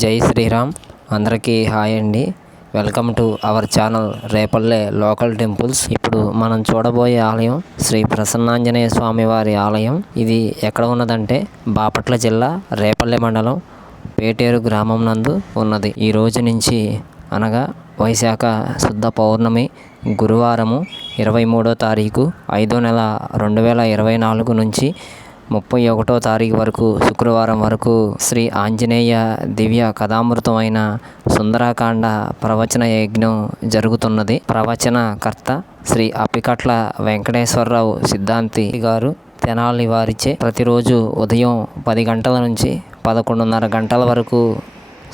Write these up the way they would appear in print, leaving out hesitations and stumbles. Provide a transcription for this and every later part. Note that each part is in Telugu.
జై శ్రీరామ్. అందరికీ హాయ్ అండి. Welcome to our channel Repalle local temples. ఇప్పుడు మనం చూడబోయే ఆలయం శ్రీ ప్రసన్నాంజనేయ స్వామి వారి ఆలయం. ఇది ఎక్కడ ఉన్నదంటే బాపట్ల జిల్లా రేపల్లె మండలం పేటేరు గ్రామం నందు ఉన్నది. ఈ రోజు నుంచి అనగా వైశాఖ శుద్ధ పౌర్ణమి గురువారము 23వ తారీఖు 5వ నెల 2024 నుంచి 31వ తారీఖు వరకు శుక్రవారం వరకు శ్రీ ఆంజనేయ దివ్య కథామృతమైన సుందరాకాండ ప్రవచన యజ్ఞం జరుగుతున్నది. ప్రవచనకర్త శ్రీ అప్పికట్ల వెంకటేశ్వరరావు సిద్ధాంతి గారు తెనాలి వారిచే ప్రతిరోజు ఉదయం 10 గంటల నుంచి 11:30 గంటల వరకు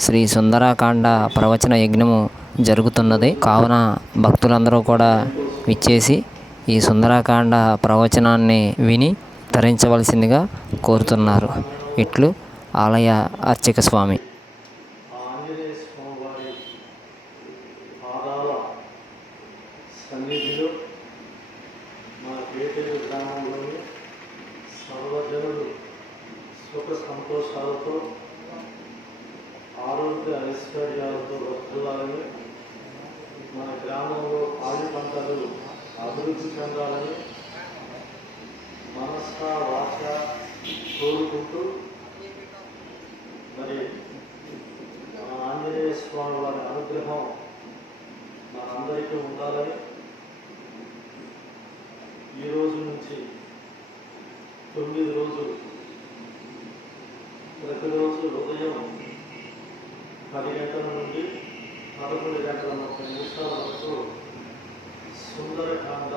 శ్రీ సుందరాకాండ ప్రవచన యజ్ఞము జరుగుతున్నది. కావున భక్తులందరూ కూడా విచ్చేసి ఈ సుందరాకాండ ప్రవచనాన్ని విని ధరించవలసిందిగా కోరుతున్నారు. ఇట్లు ఆలయ అర్చక స్వామి. సుఖ సంతోషాలతో ఆరోగ్య ఐశ్వర్యాలతో వర్ధిల్లాలని, మన గ్రామంలో పాడి పంటలు అభివృద్ధి చెందాలని మనస వాచ కోరుకుంటూ మరి మన ఆంజనేయ స్వామి వారి అనుగ్రహం మనందరికీ ఉండాలని ఈ రోజు నుంచి 9 రోజులు ప్రతిరోజు ఉదయం 10 గంటల నుండి 11 గంటల 30 నిమిషాల వరకు సుందరకాండ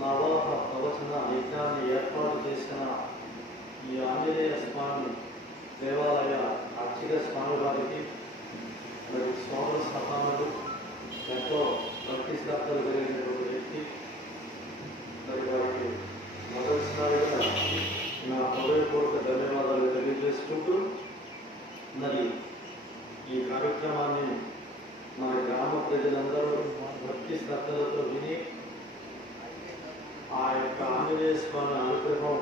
నవాహ ప్రవచన యజ్ఞాన్ని ఏర్పాటు చేసిన ఈ ఆంజనేయ స్వామి దేవాలయ అర్చక స్వామి వారికి మరి సోదర సహానులు ఎంతో భక్తి శ్రద్ధలు కలిగినటువంటి వ్యక్తి, మరి వారికి మొదటిసారిగా నా హృదయపూర్వక ధన్యవాదాలు తెలియజేసుకుంటూ మరి ఈ కార్యక్రమాన్ని మన గ్రామ ప్రజలందరూ భక్తి శ్రద్ధలతో విని ఆ యొక్క ఆంజనేయ స్వామి అనుగ్రహం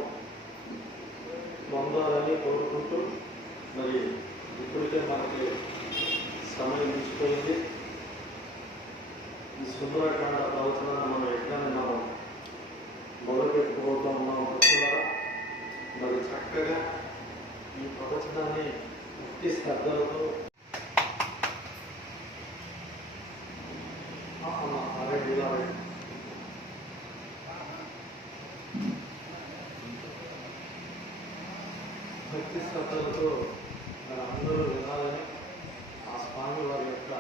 పొందాలని కోరుకుంటూ మరి ఇప్పటికే మనకి సమయం మించిపోయింది. ఈ సుందరకాండ ప్రవచనాన్ని మనం యజ్ఞాన్ని మనం మొదలుపెట్టుకోబోతూ ఉన్నాం. భక్తులారా, మరి చక్కగా ఈ ప్రవచనాన్ని భక్తి శ్రద్ధలతో భక్తి శ్రద్ధలతో మరి అందరూ వినాలని, ఆ స్వామి వారి యొక్క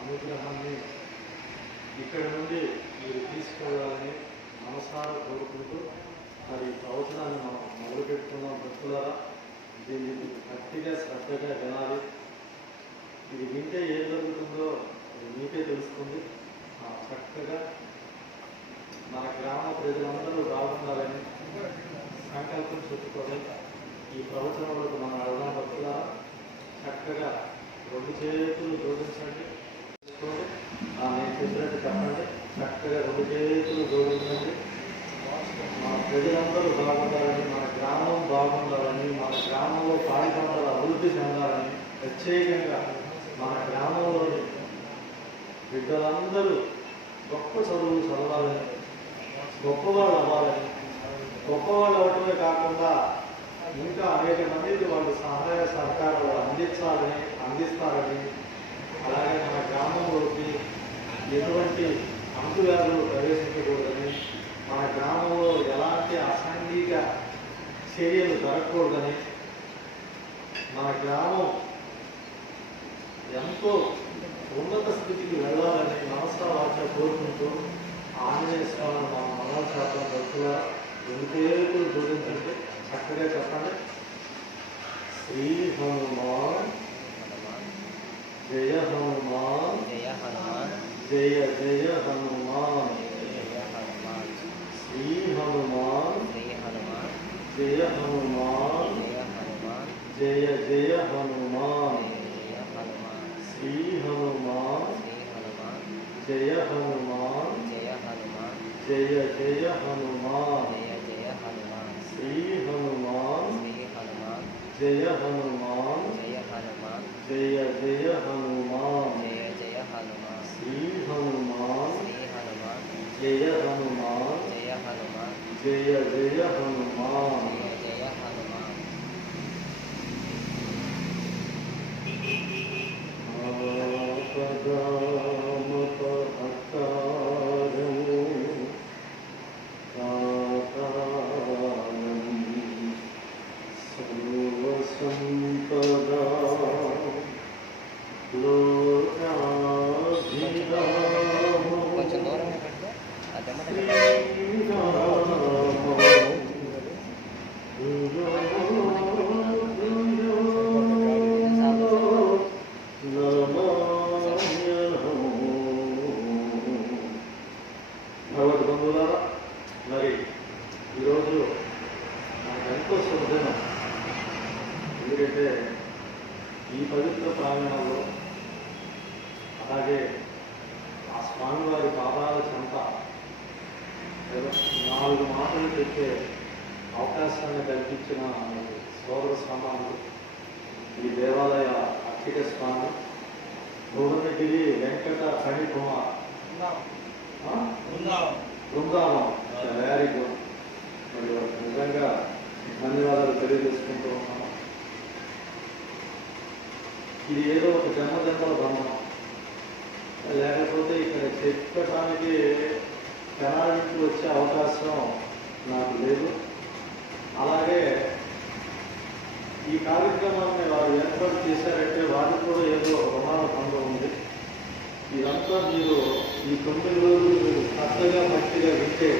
అనుగ్రహాన్ని ఇక్కడి నుండి మీరు తీసుకెళ్ళాలని మనసారా కోరుకుంటూ మరి ప్రవచనాన్ని మనం మొదలుపెట్టుకున్నాం. భక్తులారా, దీన్ని భక్తిగా శ్రద్ధగా వినాలి. ఇది వింటే ఏం జరుగుతుందో అది మీకే తెలుస్తుంది. చక్కగా మన గ్రామ ప్రజలందరూ బాగుండాలని సంకల్పం చెప్పుకొని ఈ ప్రవచనంలోకి మన అర్థం. భక్తులారా, చక్కగా 2 చేతులు జోడించండి. నేను చెప్పినట్టు చెప్పండి. చక్కగా 2 చేతులు జోడించండి. మన ప్రజలందరూ బాగుండాలని, మన గ్రామం బాగుండాలని, మన గ్రామంలో పాడి పంటలు అభివృద్ధి చెందాలని, ప్రత్యేకంగా మన గ్రామంలోని బిడ్డలందరూ గొప్ప చదువులు చదవాలని, గొప్పవాళ్ళు అవ్వాలని, గొప్పవాళ్ళు అవటమే కాకుండా ఇంకా అనేక మందికి వాళ్ళు సహాయ సహకారాలు అందిస్తారని, అలాగే మన గ్రామంలోకి ఎటువంటి అంటువ్యాధులు ప్రవేశించకూడదని, మన గ్రామంలో ఎలాంటి అసాంఘిక చర్యలు జరగకూడదని, మన గ్రామం ఎంతో ఉన్నత స్థితికి వెళ్ళాలని మనసా వాచ కోరుకుంటూ ఆంజనేయ స్వామి మన మనోశాతం భక్తుల 2 చేతులు జోడించండి. చక్కగా చెప్పండి. శ్రీ హనుమాన్ జయ హనుమాన్ జయ హనుమాన్ జయ జయ హనుమాన్ శ్రీ హనుమాన్ జయ హనుమాన్ జయ హనుమాన్ జయ జయ హనుమాన్ శ్రీ హనుమాన్ జయ హనుమాన్ జయ జయ హనుమాన్ శ్రీ హనుమాన్ జయ హనుమాన్ జయ జయ హనుమాన్ జయ జయ హనుమాన్ శ్రీ హనుమాన్ శ్రీ హనుమాన్ జయ హనుమాన్ జయ హనుమాన్ జయ జయ హనుమాన్ జయ జయ హనుమాన్ కొంచెం దూరంగా పెడితే భగవద్బంధువులారా, మరి ఈరోజు నాకు ఎంతో శుభదినం. ఎందుకంటే ఈ పవిత్ర ప్రాంగణంలో అలాగే ఆ స్వామివారి పాదాల చెంత 4 మాటలు చెప్పే అవకాశాన్ని కల్పించిన సోదర సమానులు ఈ దేవాలయ అర్చక స్వామి భువనగిరి వెంకట ఫణికుమార్ బృందావనం. Very good. మరి నిజంగా ధన్యవాదాలు తెలియజేసుకుంటూ ఉన్నాను. ఇది ఏదో ఒక జన్మజన్మల బంధం, లేకపోతే ఇక్కడ చెప్పడానికి తెనాలికి వచ్చే అవకాశం నాకు లేదు. అలాగే ఈ కార్యక్రమాన్ని వారు ఏర్పాటు చేశారంటే వారికి కూడా ఏదో రుణాల బంధం ఉంది. ఇదంతా మీరు ఈ 9 రోజులు మీరు శ్రద్ధగా భక్తిగా వింటే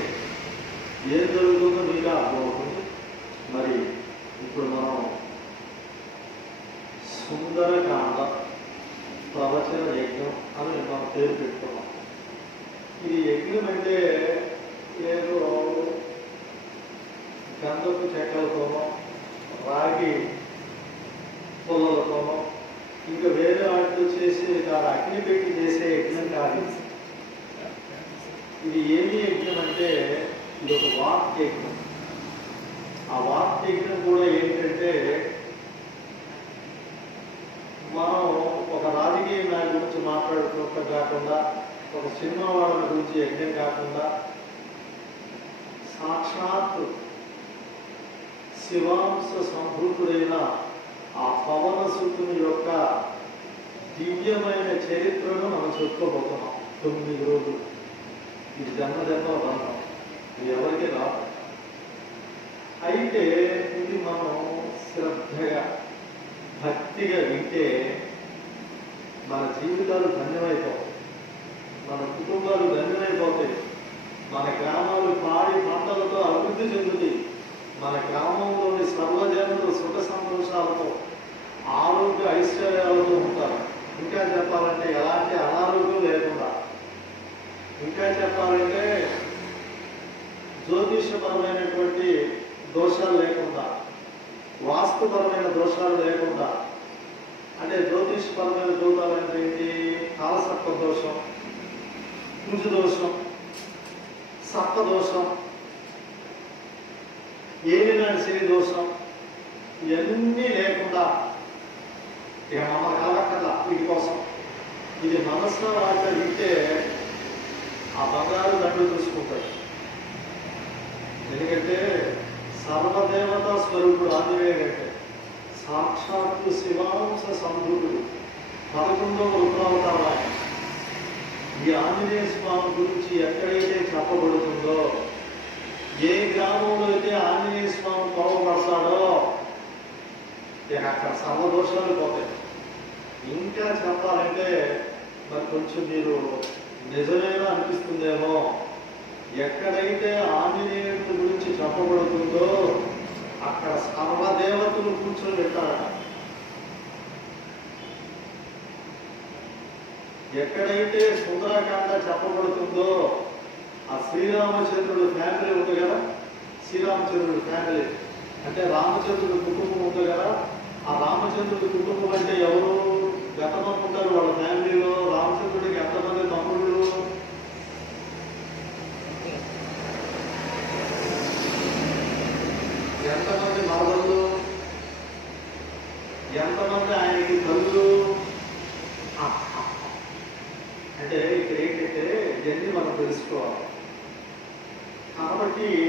ఏం జరుగుతుందో మీరే అర్థమవుతుంది. మరి ఇప్పుడు మనం సుందరకాండ ప్రవచన యజ్ఞం అని మనం పేరు పెట్టుకున్నాం. ఇది యజ్ఞం అంటే ఏదో గంధపు చెక్కలతోనో రాగి పొలలతోనో ఇంకా వేరే వాటితో చేసి అగ్ని పెట్టి చేసే యజ్ఞం కాదు. ఇది ఏమి యజ్ఞం అంటే ఇది ఒక వాక్ యజ్ఞం. ఆ వాక్ యజ్ఞం కూడా ఏంటంటే మనం ఒక రాజకీయ నాయకుడి గురించి మాట్లాడుకోవటం కాకుండా, ఒక సినిమా వాళ్ళ గురించి యజ్ఞం కాకుండా, సాక్షాత్ శివాంశ సంభూతుడైన ఆ పవన సుతుని యొక్క దివ్యమైన చరిత్రను మనం చెప్పుకోబోతున్నాం. 9 రోజులు. ఇది జన్మజన్మ బంధం, ఇది ఎవరికి రాదు. అయితే ఇది మనం శ్రద్ధగా భక్తిగా వింటే మన జీవితాలు ధన్యమైపోతాయి, మన కుటుంబాలు ధన్యమైపోతాయి, మన గ్రామాలు పాడి పంటలతో అభివృద్ధి చెందుతాయి, మన గ్రామంలోని సర్వజనులు సుఖ సంతోషాలతో ఆరోగ్య ఐశ్వర్యాలతో ఉంటారు. ఇంకా చెప్పాలంటే ఎలాంటి అనారోగ్యం లేకుండా, ఇంకా చెప్పాలంటే జ్యోతిషపరమైనటువంటి దోషాలు లేకుండా, వాస్తుపరమైన దోషాలు లేకుండా. అంటే జ్యోతిషపరమైన దోషాలు అంటే ఏంటి? కాలసర్ప దోషం, కుజ దోషం, సర్ప దోషం, ఏలినాటి శని దోషం, ఇవన్నీ లేకుండా ఇక మమ్మల్ని కలగక్కర్లా వీటి కోసం. ఇది మనసులో వాటి వింటే ఆ బంగారు దండలు చూసుకుంటాయి. ఎందుకంటే సర్వదేవతా స్వరూపుడు ఆంజనేయుడు అంటే సాక్షాత్తు శివాంశ సంభూతుడు, 11వ రుద్రావతారం. ఈ ఆంజనేయ స్వామి గురించి ఎక్కడైతే చెప్పబడుతుందో, ఏ గ్రామంలో అయితే ఆంజనేయ స్వామి కోపపడతాడో అక్కడ సర్వదోషాలు పోతాయి. ఇంకా చెప్పాలంటే మరి కొంచెం మీరు నిజమేనా అనిపిస్తుందేమో, ఎక్కడైతే ఆంజనేయుడి గురించి చెప్పబడుతుందో అక్కడ సర్వదేవతలు కూర్చొని పెట్టారట. ఎక్కడైతే సుందరకాండ చెప్పబడుతుందో ఆ శ్రీరామచంద్రుడు ఫ్యామిలీ ఉంది కదా, శ్రీరామచంద్రుడు ఫ్యామిలీ అంటే రామచంద్రుడు కుటుంబం ఉంది కదా, ఆ రామచంద్రుడి కుటుంబం అంటే ఎవరు? ఎంతమంది ఉంటారు వాళ్ళ ఫ్యామిలీలో? రామచంద్రుడికి ఎంతమంది తమ్ముళ్ళు? ఎంతమంది మరదళ్ళు? ఎంతమంది ఆయనకి తల్లులు? కాబట్టి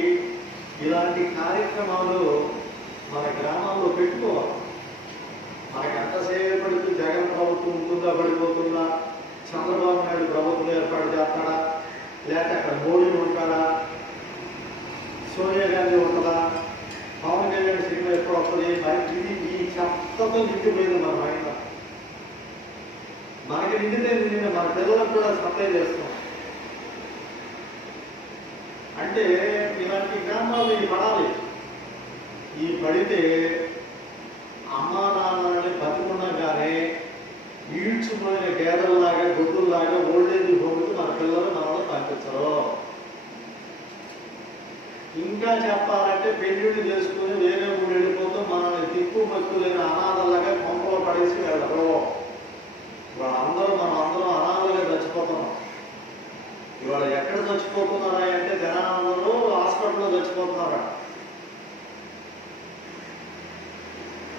ఇలాంటి కార్యక్రమాలు మన గ్రామాల్లో పెట్టుకోవాలి. మనకి ఎంతసేపటికి జగన్ ప్రభుత్వం ఉంటుందా పడిపోతుందా, చంద్రబాబు నాయుడు ప్రభుత్వం ఏర్పాటు చేస్తాడా, లేక అక్కడ మోడీ ఉంటాడా, సోనియా గాంధీ ఉంటుందా, పవన్ కళ్యాణ్ సినిమా ఎప్పుడు వస్తుంది, ఇది ఈ చెత్తతో నిండిపోయింది మన మైండ్. మనకి నిండితే నిన్న మన పిల్లలకు కూడా సప్లై చేస్తాం. అంటే ఇలాంటి గ్రామాలు ఈ పడాలి. ఈ పడితే అమ్మా నాన్నని బతుకున్నాగానే ఈడ్చుకునే గేదెల్లాగా గొడ్డుల్లాగా ఓల్డేజ్ హోమ్కి మన పిల్లలు మనల్ని పంపించరు. ఇంకా చెప్పాలంటే పెళ్లిళ్ళు చేసుకుని వేరే ఊరు వెళ్ళిపోతూ మనల్ని దిక్కు మక్కు లేని అనాథలాగా కొంపలో పడేసి వెళ్ళరు. మనం అందరం అనాథలుగా చచ్చిపోతున్నాం. ఇవాళ ఎక్కడ చచ్చిపోతున్నారా అంటే జనాలందరూ హాస్పిటల్లో చచ్చిపోతున్నారా.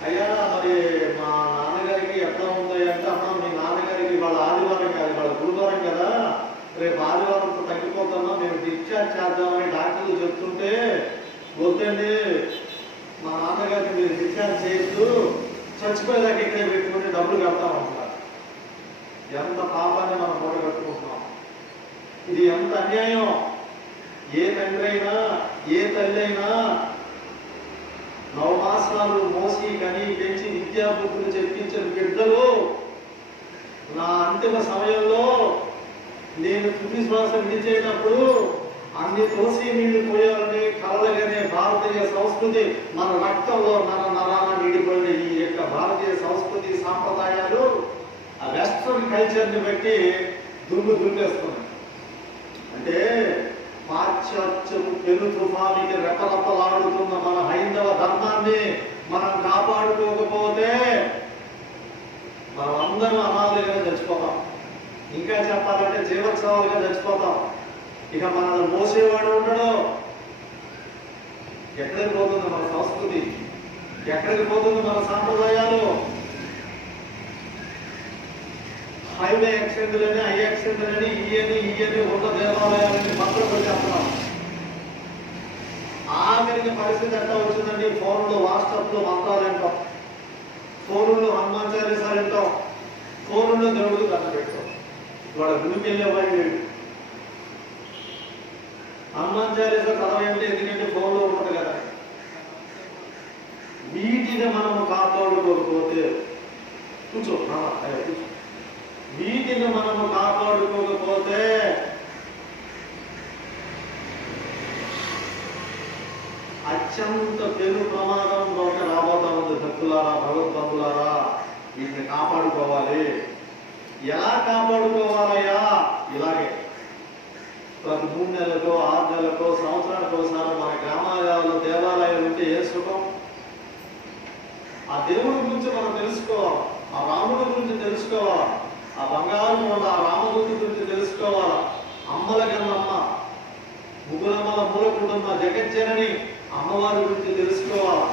అయ్యా మరి మా నాన్నగారికి ఎట్లా ఉంది అంటే, అమ్మ మీ నాన్నగారికి ఇవాళ ఆదివారం కాదు, ఇవాళ గురువారం కదా, రేపు ఆదివారంతో తగ్గిపోతామా, మేము డిశ్చార్జ్ చేద్దామని డాక్టర్లు చెప్తుంటే, వద్దండి మా నాన్నగారికి మీరు డిశ్చార్జ్ చేయొద్దు, చచ్చిపోయేదాకా ఇక్కడే పెట్టుకుని డబ్బులు కడతామంటారు. ఎంత పాపాన్ని మనం మూట కట్టుకుంటున్నాం. ఇది ఎంత అన్యాయం. ఏ తండ్రి అయినా ఏ తల్లి అయినా 9 మాసాలు మోసి కని పెంచి విద్యాబుద్ధులు చెప్పించిన బిడ్డలు నా అంతిమ సమయంలో నేను తుది శ్వాస విడిచేటప్పుడు అన్ని తోసి నీళ్లు పోయాలని కలలుగానే భారతీయ సంస్కృతి మన రక్తంలో నరాన నిండిపోయిన ఈ యొక్క భారతీయ సంస్కృతి సాంప్రదాయాలు ఆ వెస్ట్రన్ కల్చర్ని బట్టి దుర్గేస్తున్నాయి. అంటే పాశ్చాత్యము పెను తుఫానికి రెపరెపలాడుతున్న మన హైందవ ధర్మాన్ని మనం కాపాడుకోకపోతే మనం అందరం అనాథలుగా చచ్చిపోతాం. ఇంకా చెప్పాలంటే జీవోత్సవాలుగా చచ్చిపోతాం. ఇక మనల్ని మోసేవాడు ఉండడు. ఎక్కడికి పోతుంది మన సంస్కృతి, ఎక్కడికి పోతుంది మన సాంప్రదాయాలు. హైవే యాక్సిడెంట్లని, ఐ యాక్సిడెంట్లని, ఈయని ఉన్న దేవాలయాలని మాత్రం పెట్టేస్తున్నాం. ఆఖరికి పరిస్థితి ఎట్లా వచ్చిందండి, ఫోన్లో వాట్సాప్లో మంత్రాలు వింటాం, ఫోన్లో హనుమాన్ చాలీసాలు వింటాం, ఫోన్లో దేవుడికి దండ పెట్టాం. ఇవాళ గుడికి వెళ్ళేవాడు లేడు. హనుమాన్ చాలీసా చదవంటే ఎందుకంటే ఫోన్లో ఉంటుంది కదా. వీటిని మనము కాపాడుకోకపోతే కూర్చో కూర్చో, వీటిని మనము కాపాడుకోకపోతే అత్యంత పెను ప్రమాదంలోకి రాబోతా ఉంది. భక్తులారా, భగవద్బంధులారా, వీటిని కాపాడుకోవాలి. ఎలా కాపాడుకోవాలయ్యా? ఇలాగే ప్రతి 3 నెలలకో 6 నెలలకో సంవత్సరానికి ఒకసారి మన గ్రామాలలో దేవాలయాలు ఉంటే ఏ సుఖం. ఆ దేవుడి గురించి మనం తెలుసుకోవాలి, ఆ రాముడి గురించి తెలుసుకోవాలి, ఆ బంగారు మూల ఆ రామదూతి గురించి తెలుసుకోవాలా. అమ్మల కన్నమ్మ, ముగ్గురమ్మల మూల కుటుంబ జగజ్జనని అమ్మవారి గురించి తెలుసుకోవాలా.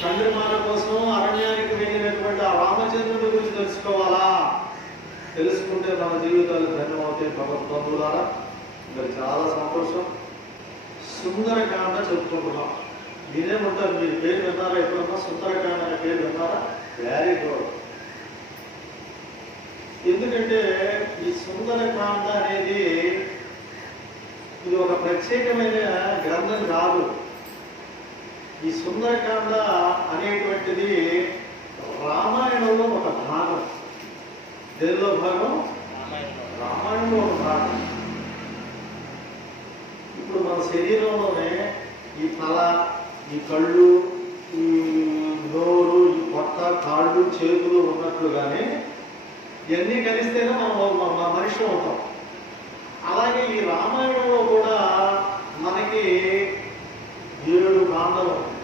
తండ్రి మాట కోసం అరణ్యానికి వెళ్ళినటువంటి ఆ రామచంద్రుడి గురించి తెలుసుకోవాలా. తెలుసుకుంటే మన జీవితాలు ధన్యమవుతాయి. భగవద్బంధువులారా, మరి చాలా సంతోషం. సుందరకాండ చెప్పుకుంటున్నాం. మీరేమంటారు? మీరు పేరు విన్నారా? ఎప్పుడన్నా సుందరకాండ అనే పేరు విన్నారా? Very good. ఎందుకంటే ఈ సుందరకాండ అనేది ఇది ఒక ప్రత్యేకమైన గ్రంథం కాదు. ఈ సుందరకాండ అనేటువంటిది రామాయణంలో ఒక భాగం. దేనిలో భాగం? రామాయణంలో ఒక భాగం. ఇప్పుడు మన శరీరంలోనే ఈ తల, ఈ కళ్ళు, ఈ నోరు, ఈ పొట్ట, కాళ్ళు, చేతులు ఉన్నట్లుగానే ఇవన్నీ కలిస్తేనే మనం మనిషి అవుతాం. అలాగే ఈ రామాయణంలో కూడా మనకి 7 కాండలు ఉన్నాయి.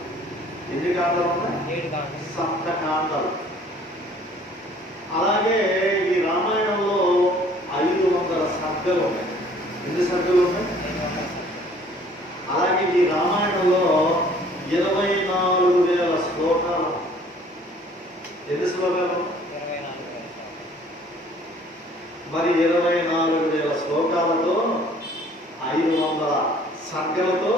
ఎన్ని కాండలు ఉన్నాయి? 7 సప్తకాండలు. అలాగే ఈ రామాయణంలో 500 సర్గలు ఉన్నాయి. ఎన్ని సర్గలు ఉన్నాయి? అలాగే ఈ రామాయణంలో 24,000 శ్లోకాలు. ఎన్ని శ్లోకాలు? మరి 24,000 శ్లోకాలతో 500 సర్గలతో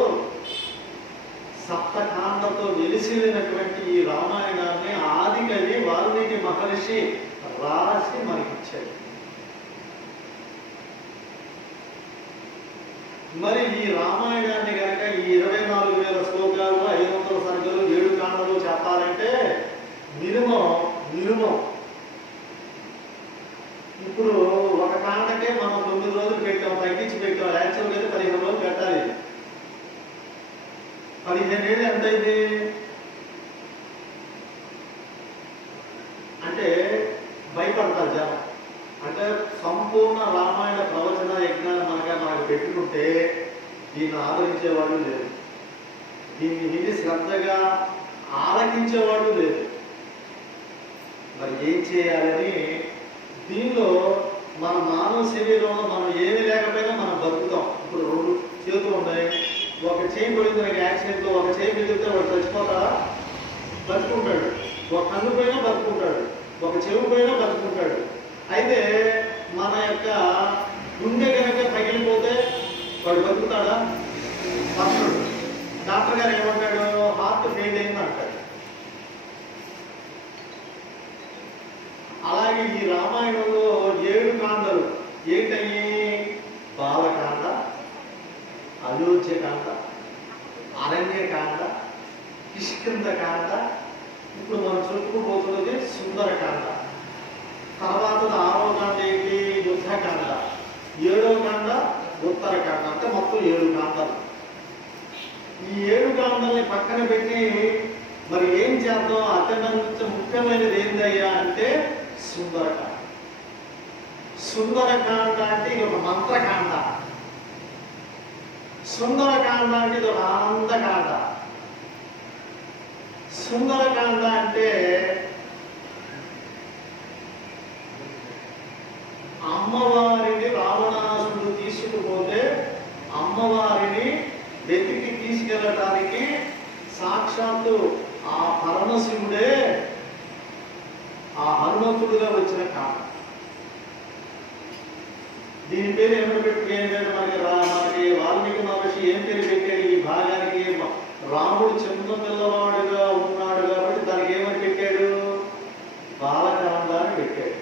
సప్తకాండతో వెలిసినటువంటి ఈ రామాయణాన్ని ఆదికవి వాల్మీకి మహర్షి రాసి మనకిచ్చాడు. మరి ఈ రామాయణాన్ని కనుక ఈ 24,000 శ్లోకాలు 500 సర్గలు 7 కాండలు చెప్పాలంటే మినిమం ఇప్పుడు ఒక కాండకే మనం 9 రోజులు పెట్టాం, తగ్గించి పెట్టాం. యాక్చువల్గా అయితే 15 రోజులు పెట్టాలి. 15 ఏళ్ళు ఎంత అయింది అంటే భయపడతారు జనం. అంటే సంపూర్ణ రామాయణ ప్రవచన యజ్ఞాన్ని మనకు పెట్టుకుంటే దీన్ని ఆదరించేవాడు లేదు, దీన్ని విని శ్రద్ధగా ఆలకించేవాడు లేదు. మరి ఏం చేయాలని దీనిలో మన మానవ శరీరంలో మనం ఏమి లేకపోయినా మనం బతుకుతాం. ఇప్పుడు 2 చేతులు ఉన్నాయి, ఒక చేయి పడింది నాకు యాక్సిడెంట్లో, ఒక చేయి మిగిలితే వాడు చచ్చిపోతాడా? బతుకుంటాడు. ఒక కన్ను పోయినా బతుకుంటాడు, ఒక చెవి పోయినా బతుకుంటాడు. అయితే మన యొక్క గుండె కనుక పగిలిపోతే వాడు బతుకుతాడా? బతుకుడు. డాక్టర్ గారు ఏమంటాడు? హార్ట్ ఫెయిల్ అయింది అంటాడు. అలాగే ఈ రామాయణంలో 7 కాండలు ఏంటయ్యి? బాలకాండ, అయోధ్యకాండ, అరణ్యకాండ, కిష్కింధకాండ, ఇప్పుడు మనం చెప్పుకోబోతున్నది సుందరకాండ. తర్వాత 6వ కాండ ఏంటి? యుద్ధకాండ. 7వ కాండ ఉత్తరకాండ. అంటే మొత్తం 7 కాండాలు. ఈ 7 కాండాలని పక్కన పెట్టి మరి ఏం చేద్దాం? అత్యంత ముఖ్యమైనది ఏందయ్యా అంటే సుందరకాండ. సుందరకాండ అంటే ఇది ఒక మంత్రకాండ. సుందరకాండ అంటే ఇది ఒక ఆనందకాండ. సుందరకాండ అంటే అమ్మవారిని రావణాసుడు తీసుకుపోతే అమ్మవారిని వెతికి తీసుకెళ్ళటానికి సాక్షాత్తు ఆ పరమశివుడే ఆ హనుమంతుడుగా వచ్చిన కాండ. దీని పేరు ఏమైనా పెట్టుకేంటంటే మనకి వాల్మీకి మహర్షి ఏం పేరు పెట్టాడు ఈ భాగానికి? రాముడు చిన్న పిల్లవాడుగా ఉన్నాడు కాబట్టి దానికి ఏమని పెట్టాడు? బాలకాండ అని పెట్టాడు.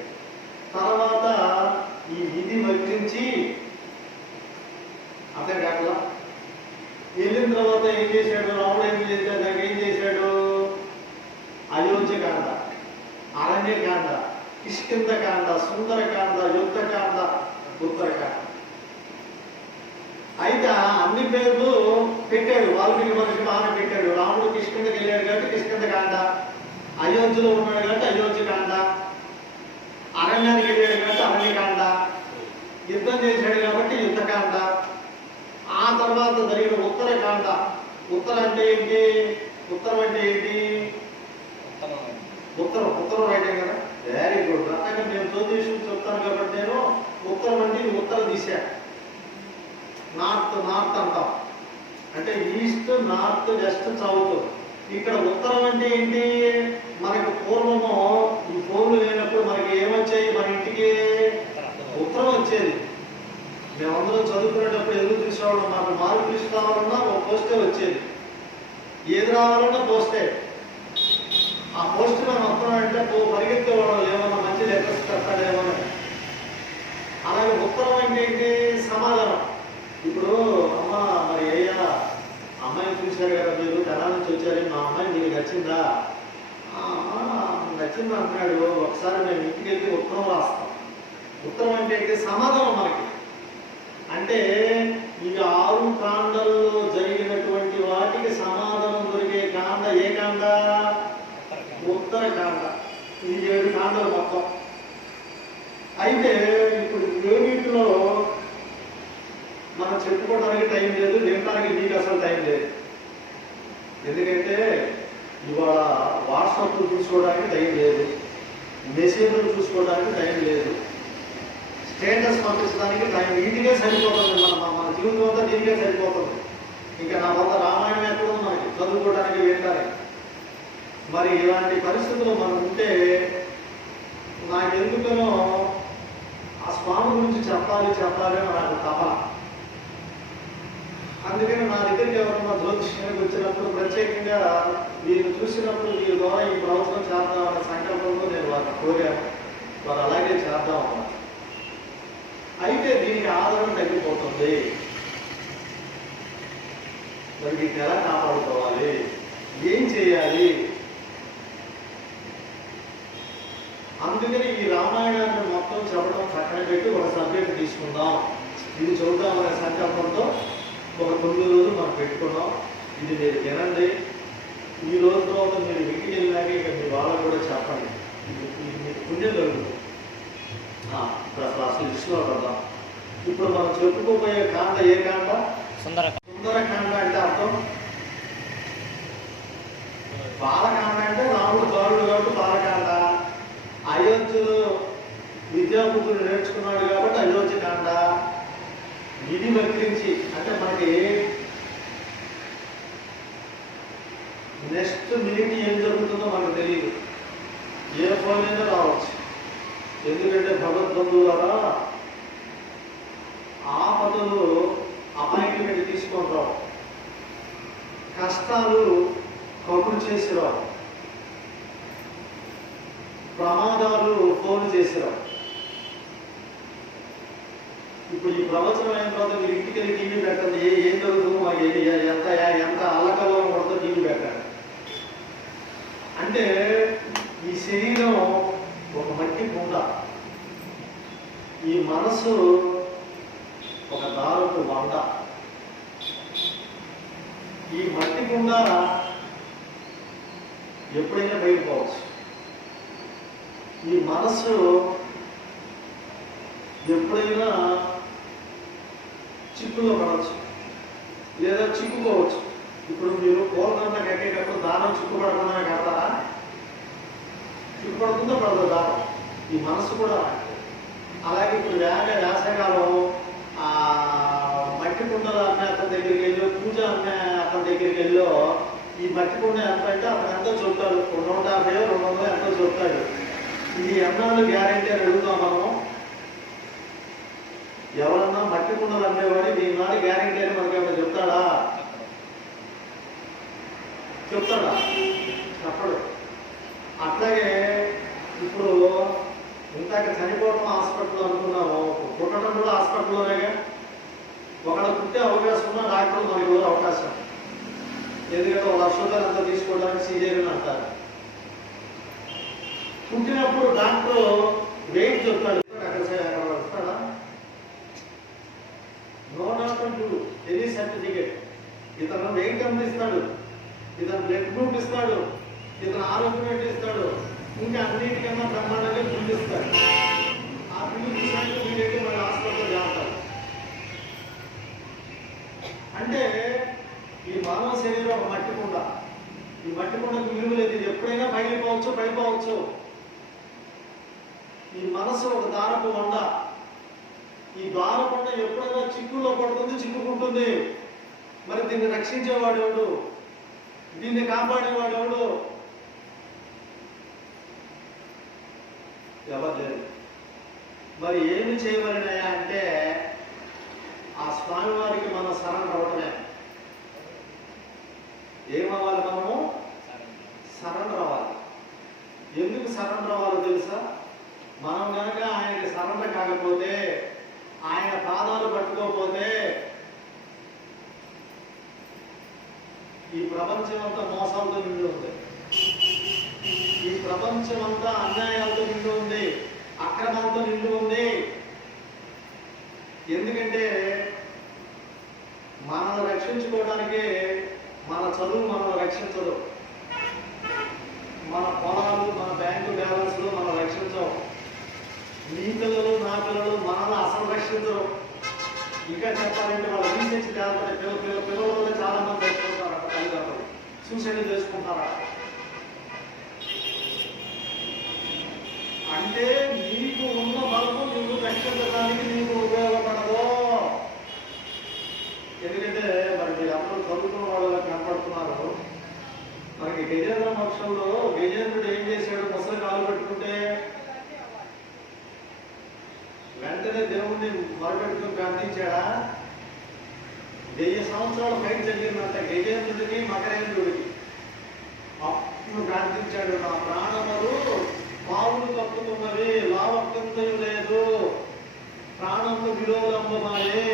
తర్వాత ఈ విధి వర్తించి అర్థం కాకలా వెళ్ళిన తర్వాత ఏం చేశాడు? రాముడు ఏం చేశాడు? దానికి ఏం చేశాడు? అయోధ్యకాండ, అరణ్యకాండ, కిష్కింధకాండ, సుందరకాండ, యుద్ధకాండ, ఉత్తరకాండ. అయితే అన్ని పేర్లు పెట్టాడు వాల్మీకి మహర్షి, బాగానే పెట్టాడు. రాముడు కిష్కింధకి వెళ్ళాడు కాబట్టి కిష్కింధకాండ, అయోధ్యలో ఉన్నాడు కాబట్టి అయోధ్యకాండ, అరణ్యానికి వెళ్ళాడు కాబట్టి అరణ్యకాండ, యుద్ధం చేశాడు కాబట్టి యుద్ధకాండ. ఆ తర్వాత జరిగిన ఉత్తరకాండ. ఉత్తరం అంటే ఏంటి? ఉత్తరం అంటే ఏంటి? ఉత్తరం రైటే కదా, వెరీ గుడ్. అట్లాగే నేను జ్యోతిషం చెప్తాను కాబట్టి నేను ఉత్తరం అంటే ఉత్తర దిశ, నార్త్ అంటాం. అంటే ఈస్ట్, నార్త్, వెస్ట్, సౌత్. ఇక్కడ ఉత్తరం అంటే ఏంటి? మనకు పూర్వము ఈ ఫోన్లు లేనప్పుడు మనకి ఏమొచ్చాయి? మన ఇంటికి ఉత్తరం వచ్చేది. మేమందరం చదువుకునేటప్పుడు ఎదురు చూసేవాళ్ళం. మాకు మార్పు తీసుకురావాలన్నా ఒక పోస్టే వచ్చేది, ఏది రావాలన్నా పోస్టే. ఆ పోస్ట్ మనం ఉత్తరం అంటే పరిగెత్తేవాళ్ళం, ఏమన్నా మంచి లెటర్స్ కట్టాడేమో. అలాగే ఉత్తరం అంటే ఏంటి? సమాధానం. ఇప్పుడు అమ్మ మరి అయ్యా అమ్మాయిని చూశారు కదా మీరు, తెనాల నుంచి వచ్చారు, మా అమ్మాయి మీకు నచ్చిందా? నచ్చింది అంటున్నాడు. ఒకసారి మేము ఇంటికి వెళ్ళి ఉత్తరం రాస్తాం. ఉత్తరం అంటే ఏంటి? సమాధానం మనకి. అంటే ఈ 6 కాండల్లో జరిగినటువంటి వాటికి సమాధానం దొరికే కాండ ఏ కాండ? ఉత్తరకాండ. ఇది 7 కాండలు మొత్తం. అయితే ఇప్పుడు వీటిలో మనం చెప్పుకోవడానికి టైం లేదు, వినడానికి మీకు అసలు టైం లేదు. ఎందుకంటే ఇవాళ వాట్సాప్లు చూసుకోవడానికి టైం లేదు, మెసేజ్లు చూసుకోవడానికి టైం లేదు, స్టేటస్ పంపించడానికి టైం, వీటికే సరిపోతుంది. మన జీవితం అంతా దీనికే సరిపోతుంది. ఇంకా నా వల్ల రామాయణం ఎక్కడో మనకి చదువుకోవడానికి, వినడానికి. మరి ఇలాంటి పరిస్థితులు మనం ఉంటే నాకు ఎందుకనో ఆ స్వామి గురించి చెప్పాలి అని నాకు తపన. అందుకే అందుకని నా దగ్గరికి ఎవరన్నా జ్యోతిష్యానికి వచ్చినప్పుడు ప్రత్యేకంగా మీరు చూసినప్పుడు మీరు ద్వారా ఈ ప్రవచనం చేద్దామనే సంకల్పంతో నేను వారిని కోరాను. వారు అలాగే చేద్దామన్నారు. అయితే దీనికి ఆదరణ తగ్గిపోతుంది. మరి దీన్ని ఎలా కాపాడుకోవాలి, ఏం చేయాలి? అందుకని ఈ రామాయణాన్ని మొత్తం చెప్పడం పక్కన పెట్టి ఒక సబ్జెక్ట్ తీసుకుందాం, ఇది చూద్దామనే సంకల్పంతో ఒక 9 రోజులు మనం పెట్టుకున్నాం. ఇది మీరు వినండి. ఈ రోజు తర్వాత మీరు ఇంటికి వెళ్ళినాక ఇక మీ వాళ్ళకు కూడా చెప్పండి. ఇది మీకు పుణ్యం కలుగుతుంది. అసలు ఇష్టంలో పడదాం. ఇప్పుడు మనం చెప్పుకోబోయే కాండ ఏ కాండ? సుందరకాండ. అంటే అర్థం బాలకాండ అంటే రాముడు బాలుడు కాబట్టి బాలకాండ. అయోధ్యలో విద్యాబుద్ధులు నేర్చుకున్నాడు కాబట్టి అయోధ్యకాండ. ఇది వక్రించి అంటే మనకి నెక్స్ట్ మినిట్ ఏం జరుగుతుందో మనకు తెలియదు. ఏ ఫోన్లైనా రావచ్చు. ఎందుకంటే భగవద్బంధువులరా ఆపదలు అపాయింట్మెంట్ తీసుకొని రావు, కష్టాలు కబురు చేసి రావు, ప్రమాదాలు ఫోన్ చేసి రావు. ఇప్పుడు ఈ ప్రవచనం అయిన తర్వాత మీరు ఇంటికి వెళ్ళి టీవీ పెట్టండి. ఏం జరుగుతుందో మాకు ఎంత అల్లకల్లో పడుతుందో టీవీ పెట్టండి. అంటే ఈ శరీరం ఒక మట్టి కుండ, ఈ మనసు ఒక దారుపు వండ. ఈ మట్టి కుండ ఎప్పుడైనా బయలుపోవచ్చు. ఈ మనస్సు ఎప్పుడైనా చిక్కులో పడవచ్చు లేదా చిక్కుకోవచ్చు. ఇప్పుడు మీరు కోరకంట కట్టేటప్పుడు దారం చిక్కుపడకుండా కడతారా? చిక్కుపడుతుందో పడదు దారం. ఈ మనస్సు కూడా అలాగే ఇప్పుడు వేసవికాలం మట్టి కుండలు అమ్మే అతని దగ్గరికి వెళ్ళి, పూజ అమ్మే అతని దగ్గరికి వెళ్ళో ఈ మట్టి కుండ ఎంత అంటే అతను ఎంతో చెప్తాడు, 150 200 ఎంతో చెప్తాడు. ఇది ఎన్నాళ్ళు గ్యారెంటీ అని అడుగుతాం మనము. ఎవరన్నా మట్టి కుండలు అమ్మేవాడి దీని నాడు గ్యారెంటీ అని మనకి ఏమైనా చెప్తాడా? చెప్పడు. అట్లాగే ఇప్పుడు ఇంతాక చనిపోవడం హాస్పిటల్ అనుకున్నాము, పుట్టడం కూడా హాస్పిటల్లోనేగా. ఒకడ పుట్టే అవకాశం ఉన్నా డాక్టర్లు మనకి కూడా అవకాశం. ఎందుకంటే 1 లక్ష రూపాయలు అంతా తీసుకోవడానికి సీజేరియన్ అంటారు. పుట్టినప్పుడు డాక్టర్ వెయిట్ చెప్తాడు. అక్కడ వస్తాడా? No doctor to any certificate. ఇతను వెయిట్ ఎంత ఇస్తాడు, ఇతను బ్లడ్ గ్రూప్ ఇస్తాడు, ఇతను ఆరోగ్యం ఇస్తాడు, ఇంకా అన్నిటికన్నా బ్రహ్మాండంగా బిల్లు ఇస్తాడు. ఆ బిల్లు తీసుకుంటే వీడైతే మన హాస్పిటల్లో చేస్తారు. అంటే ఈ మానవ శరీరం ఒక మట్టి కుండ. ఈ మట్టి కుండకు విలువ లేదు. ఇది ఎప్పుడైనా పగిలిపోవచ్చు, పడిపోవచ్చు. ఈ మనసు ఒక దారపు వండ. ఈ దారపు వండ ఎప్పుడైనా చిక్కుల్లో పడుతుంది, చిక్కుకుంటుంది. మరి దీన్ని రక్షించేవాడు ఎవడు? దీన్ని కాపాడేవాడు ఎవడు? ఎవరు లేరు. మరి ఏమి చేయవలనయా అంటే ఆ స్వామివారికి మనం సరెండర్ అవటమే. ఏమవ్వాలి? మనము సరెండర్ అవ్వాలి. ఎందుకు సరెండర్ అవ్వాలో తెలుసా? మనం కనుక ఆయనకి సరెండర్ కాకపోతే, ఆయన పాదాలు పట్టుకోకపోతే ఈ ప్రపంచం అంతా మోసాలతో నిండి ఉంది. ఈ ప్రపంచం అంతా అన్యాయాలతో నిండి ఉంది, అక్రమాలతో నిండి ఉంది. ఎందుకంటే మనల్ని రక్షించుకోవడానికి మన చదువు మనల్ని రక్షించదు, మన పొలాలు, మన బ్యాంకు బ్యాలెన్స్లు మనం రక్షించవు. మీ పిల్లలు, నా పిల్లలు మనల్ని అసలు రక్షించరు. ఇంకా చెప్పాలంటే వాళ్ళ రీసెర్చ్ చేయాలంటే పిల్లల వల్ల చాలా మంది తెచ్చుకుంటారు. తల్లిదండ్రులు సూసైడ్ చేసుకుంటారా? అంటే నీకు ఉన్న బలము నువ్వు రక్షించడానికి నీకు ఉపయోగపడదు. ఎందుకంటే మరి మీరందరూ చదువుకున్న వాళ్ళు కనపడుతున్నారు. మనకి గజేంద్ర వంశంలో గజేంద్రుడు ఏం చేశాడు? ముసలి కాలు పెట్టుకుంటే వెంటనే దేవుణ్ణి మొరపెట్టుకుని ప్రార్థించాడా? 1000 సంవత్సరాల ఫైట్ జరిగిందంట గజేంద్రుడికి మకరేంద్రుడికి. అప్పుడు ప్రార్థించాడు, నా ప్రాణములు పావులు తప్పుతున్నవి, లావక్కంతయు లేదు, ప్రాణములు విలోలంబమాయే.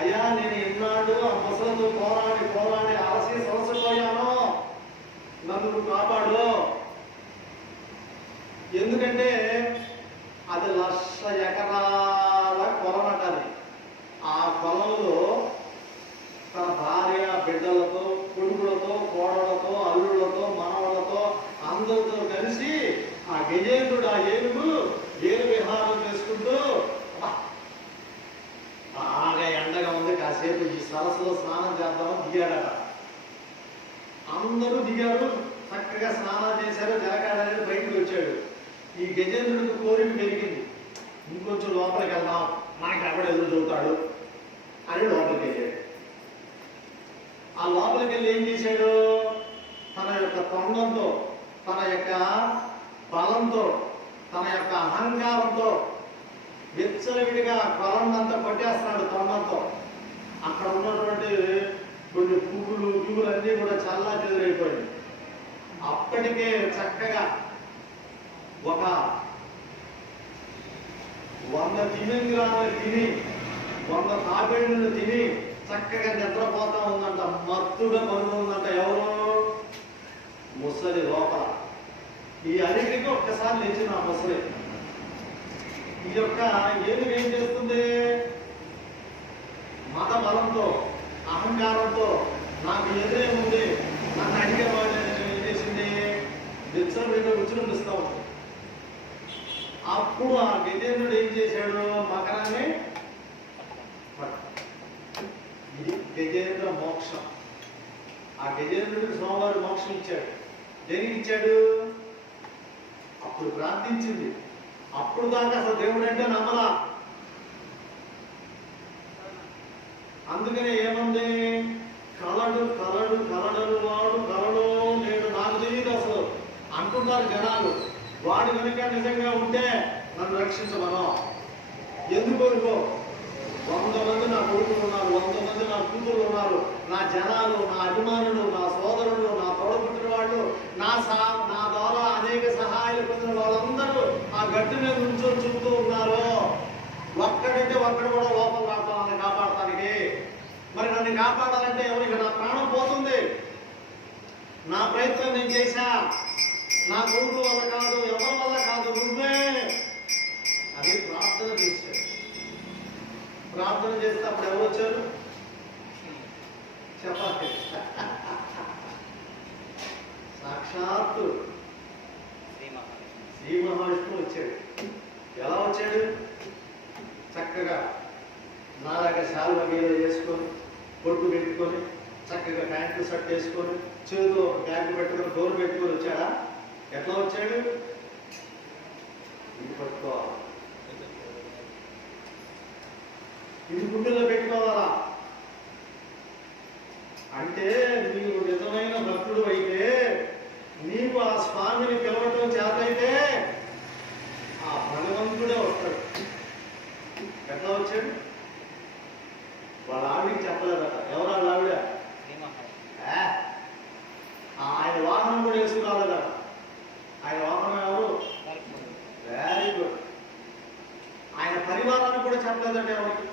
అయ్యా నేను ఎన్నాడు ఆ ముసలతో పోరాడి అలసి సొలసిపోయాను, నన్ను నువ్వు కాపాడు. ఎందుకంటే అది 1,00,000 ఎకరాల పొలం అంటది. ఆ పొలంలో తన భార్య బిడ్డలతో, కొడుకులతో, కోడలతో, అల్లుళ్ళతో, మనవలతో అందరితో కలిసి ఆ గజేంద్రుడు ఆ ఏనుగు విహారం చేసుకుంటూ బాగా ఎండగా ఉంది, కాసేపు ఈ సరస్సులో స్నానం చేద్దామని దిగాడట. అందరూ దిగారు, చక్కగా స్నానాలు చేశారు, జలకాడని బయటకు వచ్చాడు. ఈ గజేంద్రుడికి కోరిక పెరిగింది, ఇంకొంచెం లోపలికి వెళ్దాం, మనకి ఎవడు ఎదురు చూస్తాడు అని లోపలికి వెళ్ళాడు. ఆ లోపలికి వెళ్ళి ఏం చేశాడు, తన యొక్క తొండంతో, తన యొక్క బలంతో, తన యొక్క అహంకారంతో విచ్చలవిడిగా కొలందంతా కొట్టేస్తున్నాడు తొండంతో. అక్కడ ఉన్నటువంటి కొన్ని పువ్వులు అన్నీ కూడా చల్లా చెదిరైపోయాయి. అప్పటికే చక్కగా ఒక 100 తిమింగిలాలను తిని, 100 తాబేళ్లను తిని చక్కగా నిద్రపోతా ఉందంట, మత్తుగా పడుతుందంట. ఎవరు? ముసలి లోపల. ఈ అన్నిటికీ ఒక్కసారి లేచిన ఆ ముసలి. ఈ యొక్క ఏనుగు ఏం చేస్తుంది? మత బలంతో, అహంకారంతో నాకు ఎదురే ఉంది, నన్ను అడిగే వాళ్ళు ఏం చేసింది? నిత్యం మీద విజృంభిస్తా ఉంది. అప్పుడు ఆ గజేంద్రుడు ఏం చేశాడు? మకరాన్ని, ఇది గజేంద్ర మోక్షం. ఆ గజేంద్రుడికి స్వామివారు మోక్షం ఇచ్చాడు. దేనికి ఇచ్చాడు? అప్పుడు ప్రార్థించింది. అప్పుడు దాకా అసలు దేవుడు అంటే నమ్మలా. అందుకనే ఏముంది? కలడు వాడు కలడో లేడు నాకు తెలియదు అసలు అంటున్నారు జనాలు. వాడు కనుక నిజంగా ఉంటే నన్ను రక్షించమను. ఎందుకో 100 మంది నా కొడుకులు ఉన్నారు, 100 మంది నా కూతురు ఉన్నారు, నా జనాలు, నా అభిమానులు, నా సోదరులు, నా తోడపుట్టిన వాళ్ళు, నా ద్వారా అనేక సహాయాలు పొందిన వాళ్ళందరూ ఆ గట్టు మీద నుంచొని చూస్తూ ఉన్నారు. ఒక్కడంటే ఒక్కడు కూడా లోపల రావడం నన్ను కాపాడటానికి. మరి నన్ను కాపాడాలంటే ఎవరికి? నా ప్రాణం పోతుంది. నా ప్రయత్నం నేను చేశా, నా కొడుకు వల్ల కాదు, ఎవరి వల్ల కాదు, నువ్వే అని ప్రార్థన చేశాడు. ప్రార్థన చేస్తే అప్పుడు ఎవరు వచ్చారు? చెప్పండి. సాక్షాత్తు శ్రీ మహావిష్ణువు వచ్చాడు. ఎలా వచ్చాడు? చక్కగా నాలాగా శాలువా మీద వేసుకొని, పొట్టు పెట్టుకొని, చక్కగా ప్యాంటు షర్ట్ వేసుకొని, చేతిలో ఒక బ్యాగ్ పెట్టుకొని, డోర్ పెట్టుకొని వచ్చాడా? ఎట్లా వచ్చాడు? ఇది పట్టుకోవాలి, ఇది గుండెల్లో పెట్టుకోవాలా. అంటే నీవు నిజమైన భక్తుడు అయితే, నీవు ఆ స్వామిని పిలవటం చేతైతే ఆ భగవంతుడే వస్తాడు. ఎట్లా వచ్చాడు? వాళ్ళ ఆవిడికి చెప్పలేదట. ఎవరు వాళ్ళ ఆవిడ? ఆయన వాహనం కూడా వేసుకురాలేదట. ఆయన వాహనం ఎవరు? Very good. ఆయన పరివారాన్ని కూడా చెప్పలేదట. ఎవరికి?